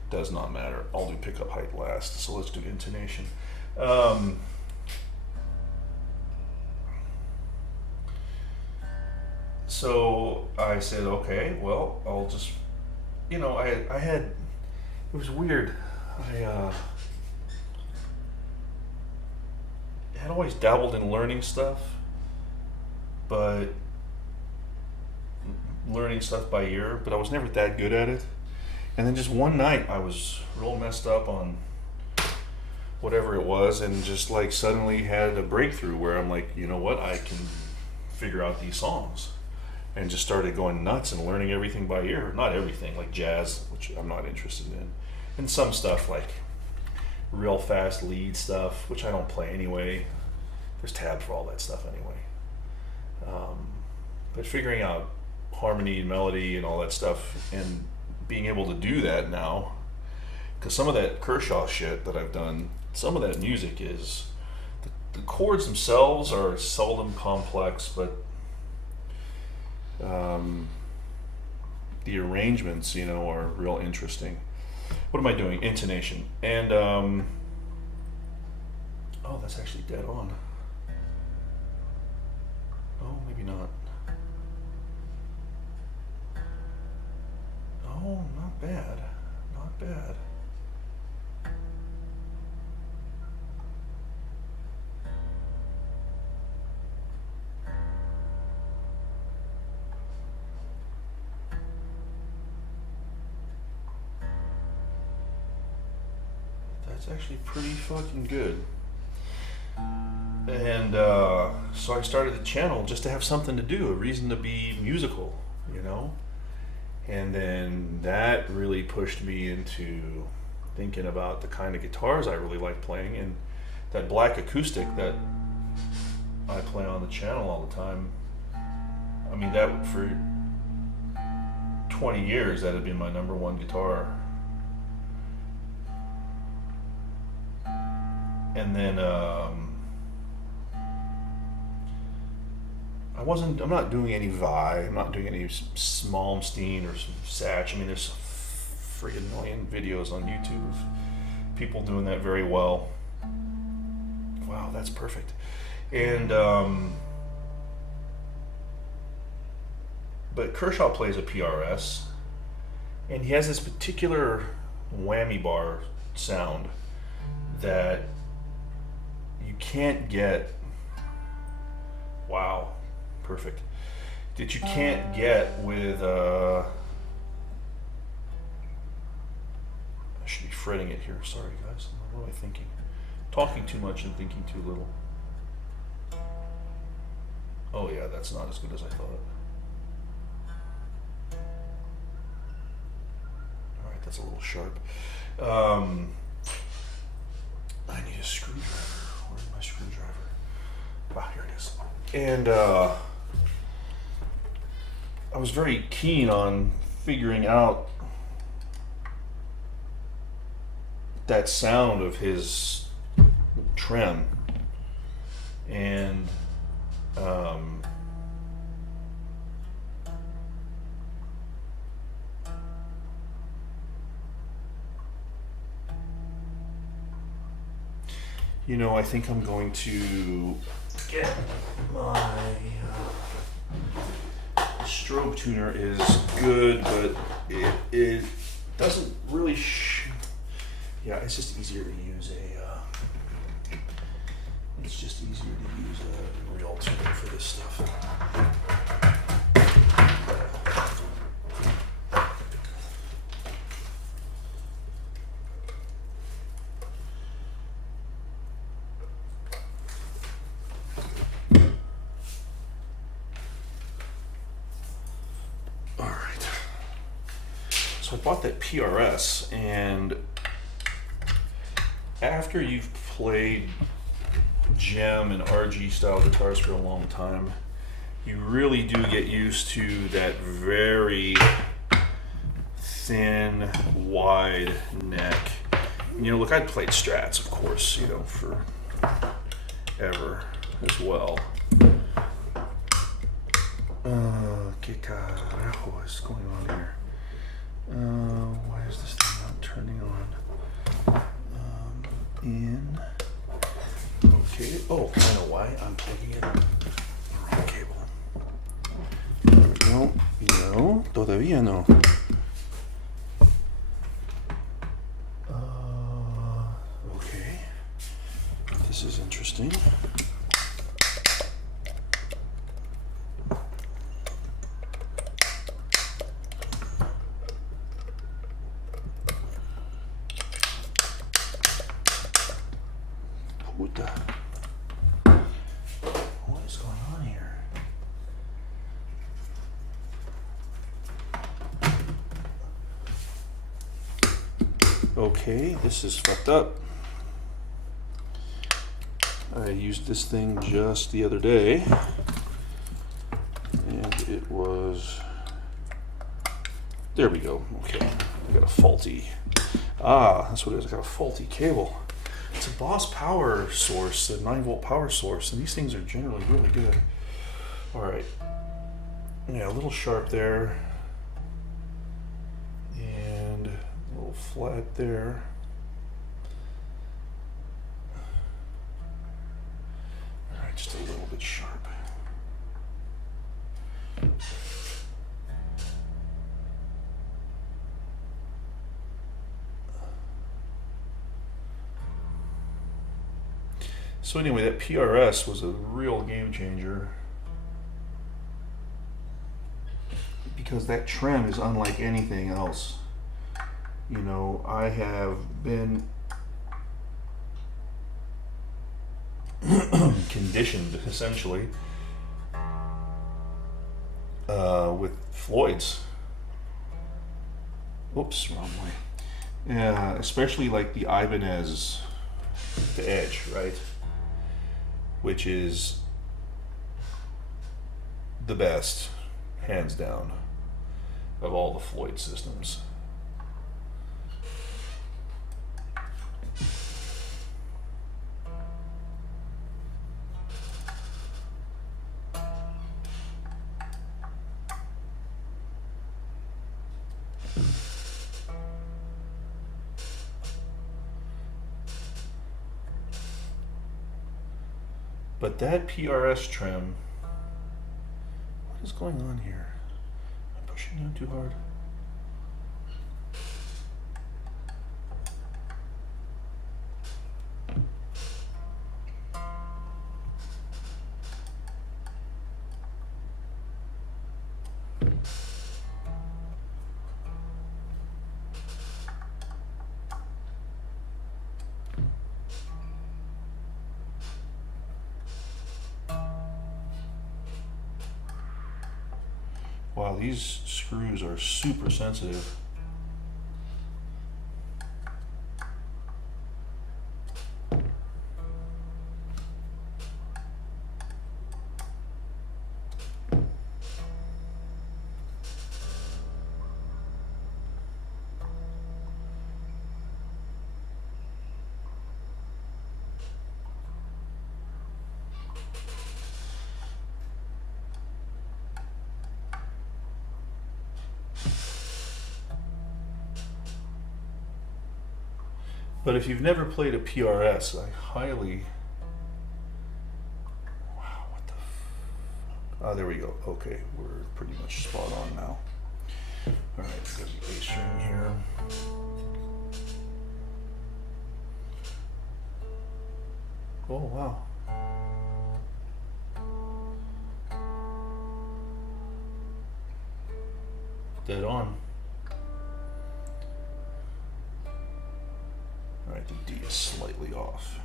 Does not matter. I'll do pickup height last. So let's do intonation. So I said, okay, well, I'll just, I had, it was weird. I had always dabbled in learning stuff, but learning stuff by ear, but I was never that good at it. And then just one night I was real messed up on whatever it was, and just like suddenly had a breakthrough where I'm like, you know what, I can figure out these songs, and just started going nuts and learning everything by ear. Not everything, like jazz, which I'm not interested in, and some stuff like real fast lead stuff, which I don't play anyway. There's tabs for all that stuff anyway. But figuring out harmony and melody and all that stuff, and being able to do that now, because some of that Kershaw shit that I've done, some of that music is, the chords themselves are seldom complex, but the arrangements, are real interesting. What am I doing? Intonation. And, oh, that's actually dead on. Oh, maybe not. Oh, not bad. Not bad. That's actually pretty fucking good. And so I started the channel just to have something to do, a reason to be musical, And then that really pushed me into thinking about the kind of guitars I really like playing, and that black acoustic that I play on the channel all the time. I mean, that for 20 years, that had been my number one guitar. And then I'm not doing any Vi, I'm not doing any Malmsteen or some Satch. I mean, there's a friggin' million videos on YouTube of people doing that very well. Wow, that's perfect. And but Kershaw plays a PRS, and he has this particular whammy bar sound that you can't get. Wow, perfect. That you can't get with I should be fretting it here, sorry guys. What am I thinking? Talking too much and thinking too little. Oh yeah, that's not as good as I thought. Alright, that's a little sharp. I need a screwdriver. Where's my screwdriver? Ah, here it is. And I was very keen on figuring out that sound of his trem, and I think I'm going to get my strobe tuner is good, but it doesn't really yeah, it's just easier to use a it's just easier to use a real tune for this stuff. All right. So I bought that PRS, and after you've played gem and RG style guitars for a long time, you really do get used to that very thin, wide neck. You know, look, I played Strats, of course, you know, for ever as well. ¿Qué carajo is going on here? Why is this thing not turning on? Okay. Oh, I know why. I'm plugging in the wrong cable. No, todavía no. Okay. This is interesting. What is going on here? Okay, this is fucked up. I used this thing just the other day, and it was, there we go. Okay, I got a faulty, that's what it is. I got a faulty cable. It's a Boss power source, a 9-volt power source, and these things are generally really good. All right, yeah, a little sharp there, and a little flat there. All right, just a little bit sharp. So anyway, that PRS was a real game changer because that trem is unlike anything else. You know, I have been conditioned essentially with Floyd's. Oops, wrong way. Yeah, especially like the Ibanez, the Edge, right? Which is the best, hands down, of all the Floyd systems. But that PRS trim, what is going on here? Am I pushing down too hard? Wow, these screws are super sensitive. But if you've never played a PRS, I highly... Wow, what the f... there we go. Okay, we're pretty much spot on now. All right, got the A string here. Oh, wow. Dead on. Alright, the D is slightly off.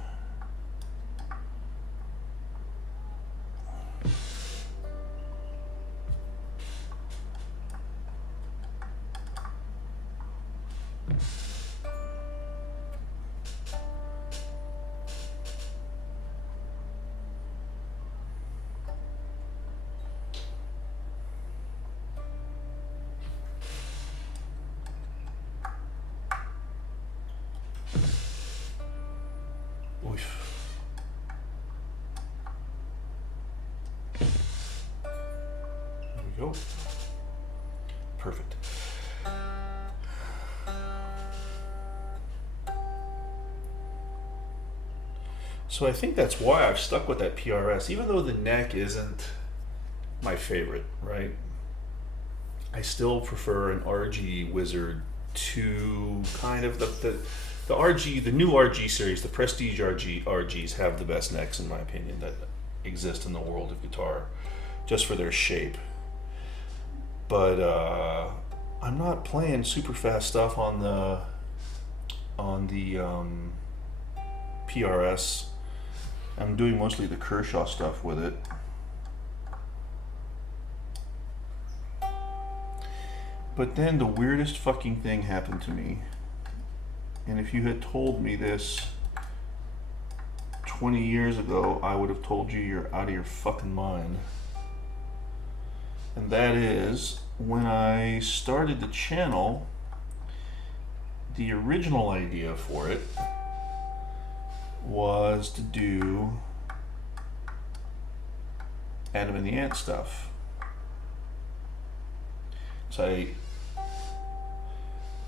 Go. Perfect. So I think that's why I've stuck with that PRS, even though the neck isn't my favorite, right? I still prefer an RG Wizard to kind of the RG, the new RG series, the Prestige RGs have the best necks in my opinion that exist in the world of guitar, just for their shape. But I'm not playing super fast stuff on the PRS. I'm doing mostly the Kershaw stuff with it. But then the weirdest fucking thing happened to me. And if you had told me this 20 years ago, I would have told you you're out of your fucking mind. And that is, when I started the channel, the original idea for it was to do Adam and the Ant stuff. So I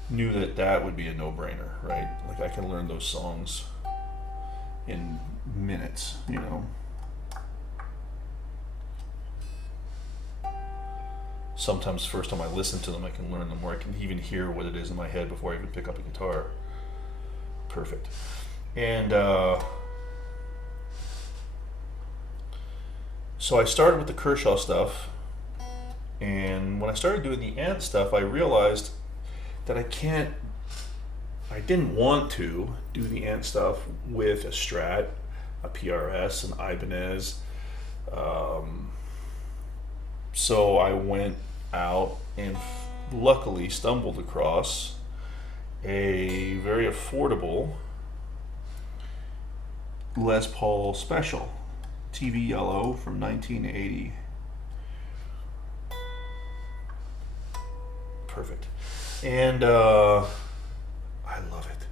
knew that that would be a no-brainer, right? Like I can learn those songs in minutes, you know. Sometimes the first time I listen to them, I can learn them, or I can even hear what it is in my head before I even pick up a guitar. Perfect. And so I started with the Kershaw stuff, and when I started doing the Ant stuff, I realized that I didn't want to do the Ant stuff with a Strat, a PRS, an Ibanez. So I went out and luckily stumbled across a very affordable Les Paul Special TV Yellow from 1980. Perfect. And I love it.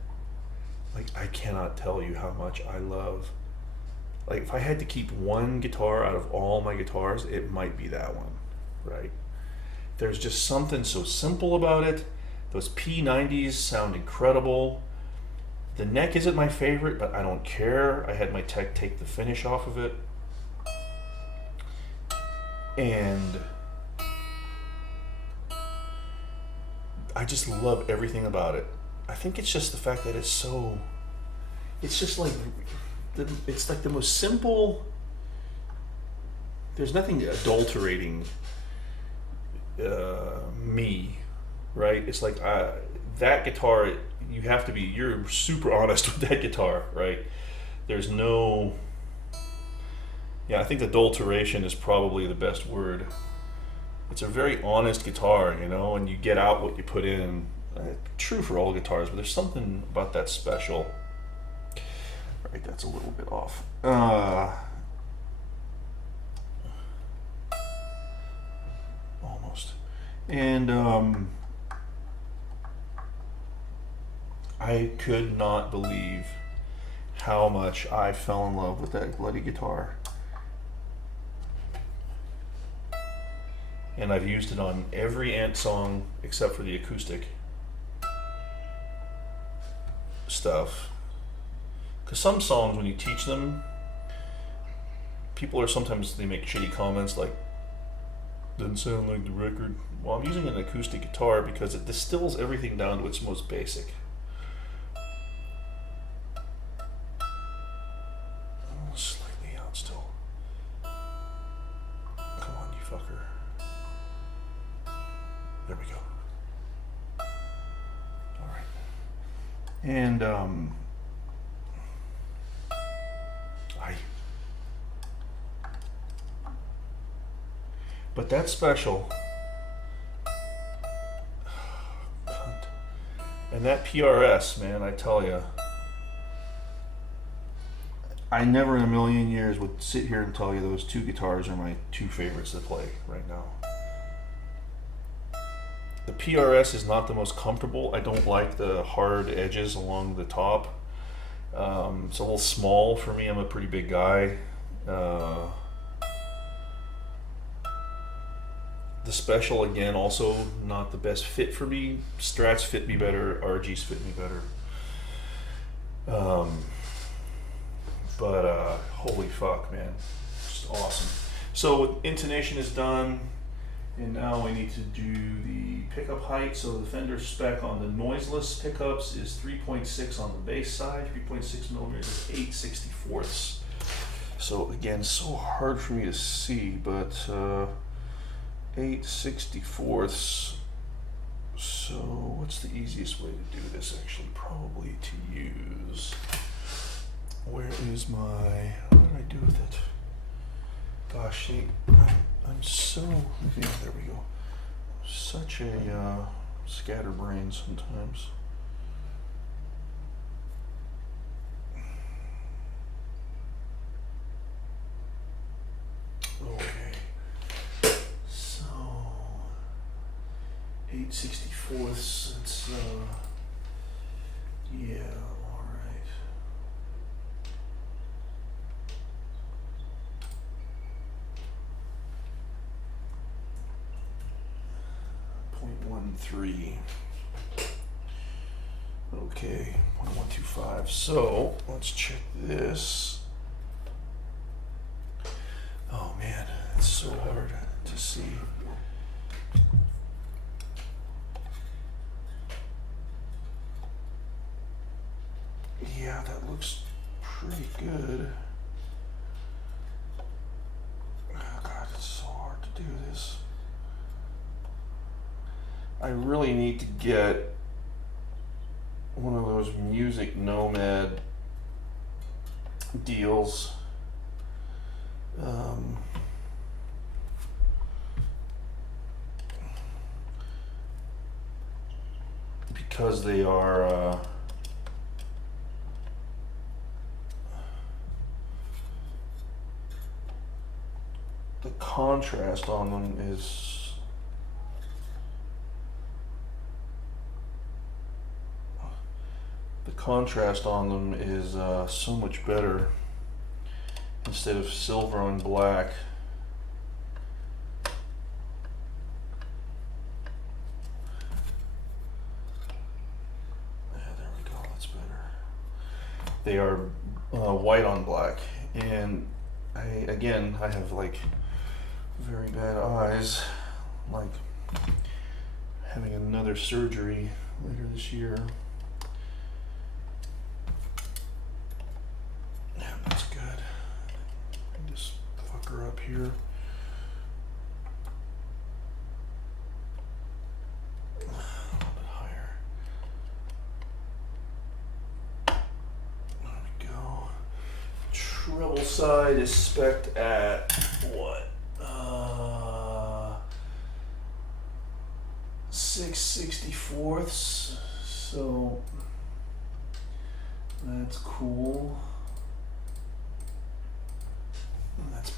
Like, I cannot tell you how much I love. Like, if I had to keep one guitar out of all my guitars, it might be that one, right? There's just something so simple about it. Those P90s sound incredible. The neck isn't my favorite, but I don't care. I had my tech take the finish off of it. And I just love everything about it. I think it's just the fact that it's so, it's just like, it's like the most simple, there's nothing adulterating me, right? It's like that guitar, you have to be, you're super honest with that guitar, right? There's no, yeah, I think adulteration is probably the best word. It's a very honest guitar, you know, and you get out what you put in. True for all guitars, but there's something about that special. Right, that's a little bit off. Almost. And I could not believe how much I fell in love with that bloody guitar. And I've used it on every Ant song except for the acoustic stuff. Because some songs, when you teach them, people are sometimes, they make shitty comments like, doesn't sound like the record. Well, I'm using an acoustic guitar because it distills everything down to its most basic. Slightly out still. Come on, you fucker. There we go. All right. And but that's special. And that PRS, man, I tell you, I never in a million years would sit here and tell you those two guitars are my two favorites to play right now. The PRS is not the most comfortable. I don't like the hard edges along the top. It's a little small for me. I'm a pretty big guy. The Special, again, also not the best fit for me. Strats fit me better. RGs fit me better. But holy fuck, man. Just awesome. So intonation is done. And now we need to do the pickup height. So the Fender spec on the noiseless pickups is 3.6 on the bass side, 3.6 millimeters, 8/64ths. So again, so hard for me to see, but 8/64ths. So what's the easiest way to do this? Actually, probably to use. Where is my? What did I do with it? Gosh, see, I'm so. Yeah, there we go. Such a scatterbrain sometimes. Okay. So 8/64ths. It's yeah. All right. 0.13. Okay, 0.125. So let's check this. Oh man, it's so hard to see. Yeah, that looks pretty good. Oh God, it's so hard to do this. I really need to get one of those Music Nomad deals. Because they are the contrast on them is so much better. Instead of silver on black. Yeah, there we go, that's better. They are white on black, and I have like very bad eyes, like having another surgery later this year. Yeah, that's good. Just fuck her up here. A little bit higher. There we go. Treble side is spec'd at what? 6/64ths. So that's cool. That's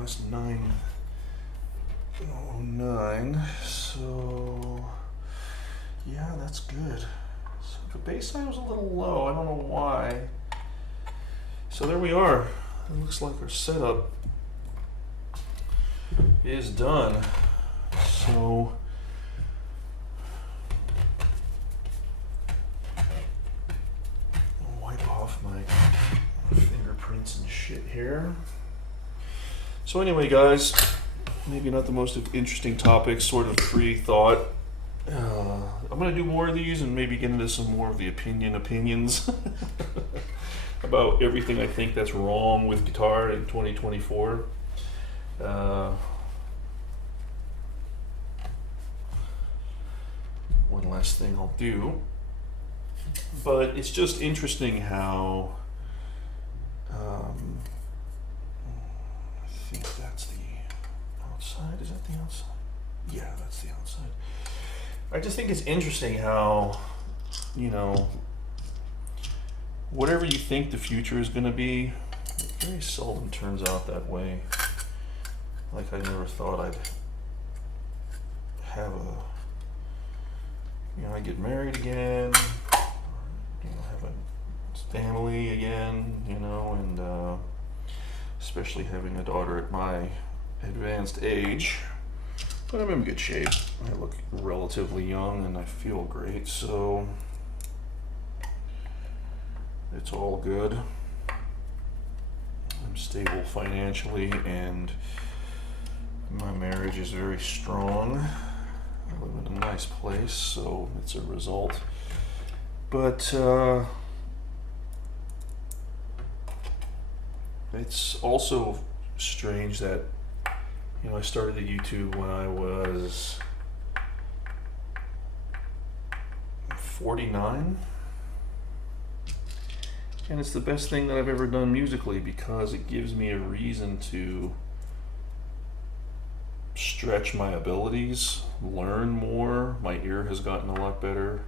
that's 909. So yeah, that's good. So the bass side was a little low. I don't know why. So there we are. It looks like our setup is done. So I'll wipe off my fingerprints and shit here. So anyway, guys, maybe not the most interesting topic, sort of free thought. I'm gonna do more of these and maybe get into some more of the opinions about everything I think that's wrong with guitar in 2024. one last thing I'll do. But it's just interesting how I think that's the outside. Is that the outside? Yeah, that's the outside. I just think it's interesting how, you know, whatever you think the future is going to be, it very seldom turns out that way. Like, I never thought I'd have a, you know, I get married again, you know, have a family again, you know, and especially having a daughter at my advanced age. But I'm in good shape. I look relatively young and I feel great, so it's all good. I'm stable financially and my marriage is very strong. I live in a nice place, so it's a result. But it's also strange that, you know, I started the YouTube when I was 49. And it's the best thing that I've ever done musically because it gives me a reason to stretch my abilities, learn more. My ear has gotten a lot better.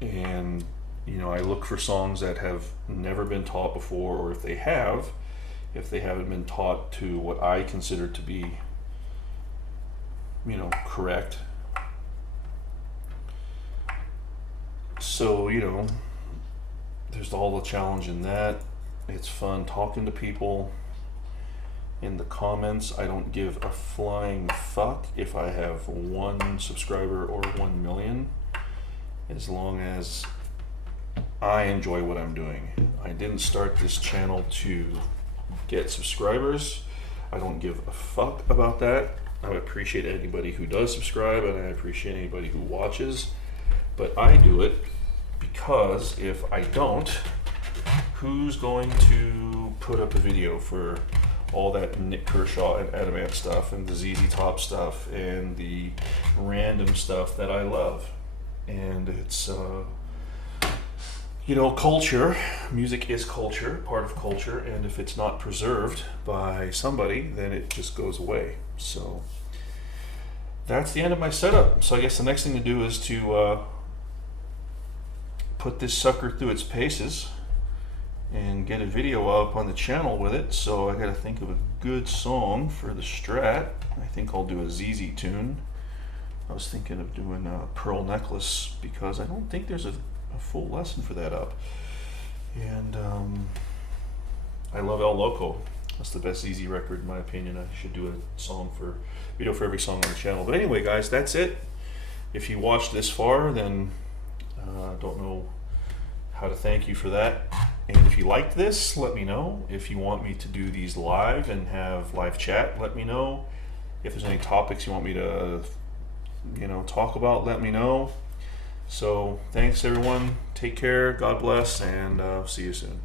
And, you know, I look for songs that have never been taught before, or if they haven't been taught to what I consider to be, you know, correct. So, you know, there's all the challenge in that. It's fun talking to people. In the comments, I don't give a flying fuck if I have 1 subscriber or 1 million, as long as I enjoy what I'm doing. I didn't start this channel to get subscribers. I don't give a fuck about that. I appreciate anybody who does subscribe and I appreciate anybody who watches, but I do it because if I don't, who's going to put up a video for all that Nick Kershaw and Adamant stuff and the ZZ Top stuff and the random stuff that I love? And it's you know, culture. Music is culture, part of culture, and if it's not preserved by somebody, then it just goes away. So that's the end of my setup. So I guess the next thing to do is to put this sucker through its paces and get a video up on the channel with it. So I gotta think of a good song for the Strat. I think I'll do a ZZ tune. I was thinking of doing a Pearl Necklace because I don't think there's a full lesson for that up. And I love El Loco. That's the best ZZ record in my opinion. I should do a video for every song on the channel. But anyway, guys, that's it. If you watched this far, then don't know how to thank you for that. And if you liked this, let me know. If you want me to do these live and have live chat, let me know. If there's any topics you want me to, you know, talk about, let me know. So thanks everyone, take care, God bless, and see you soon.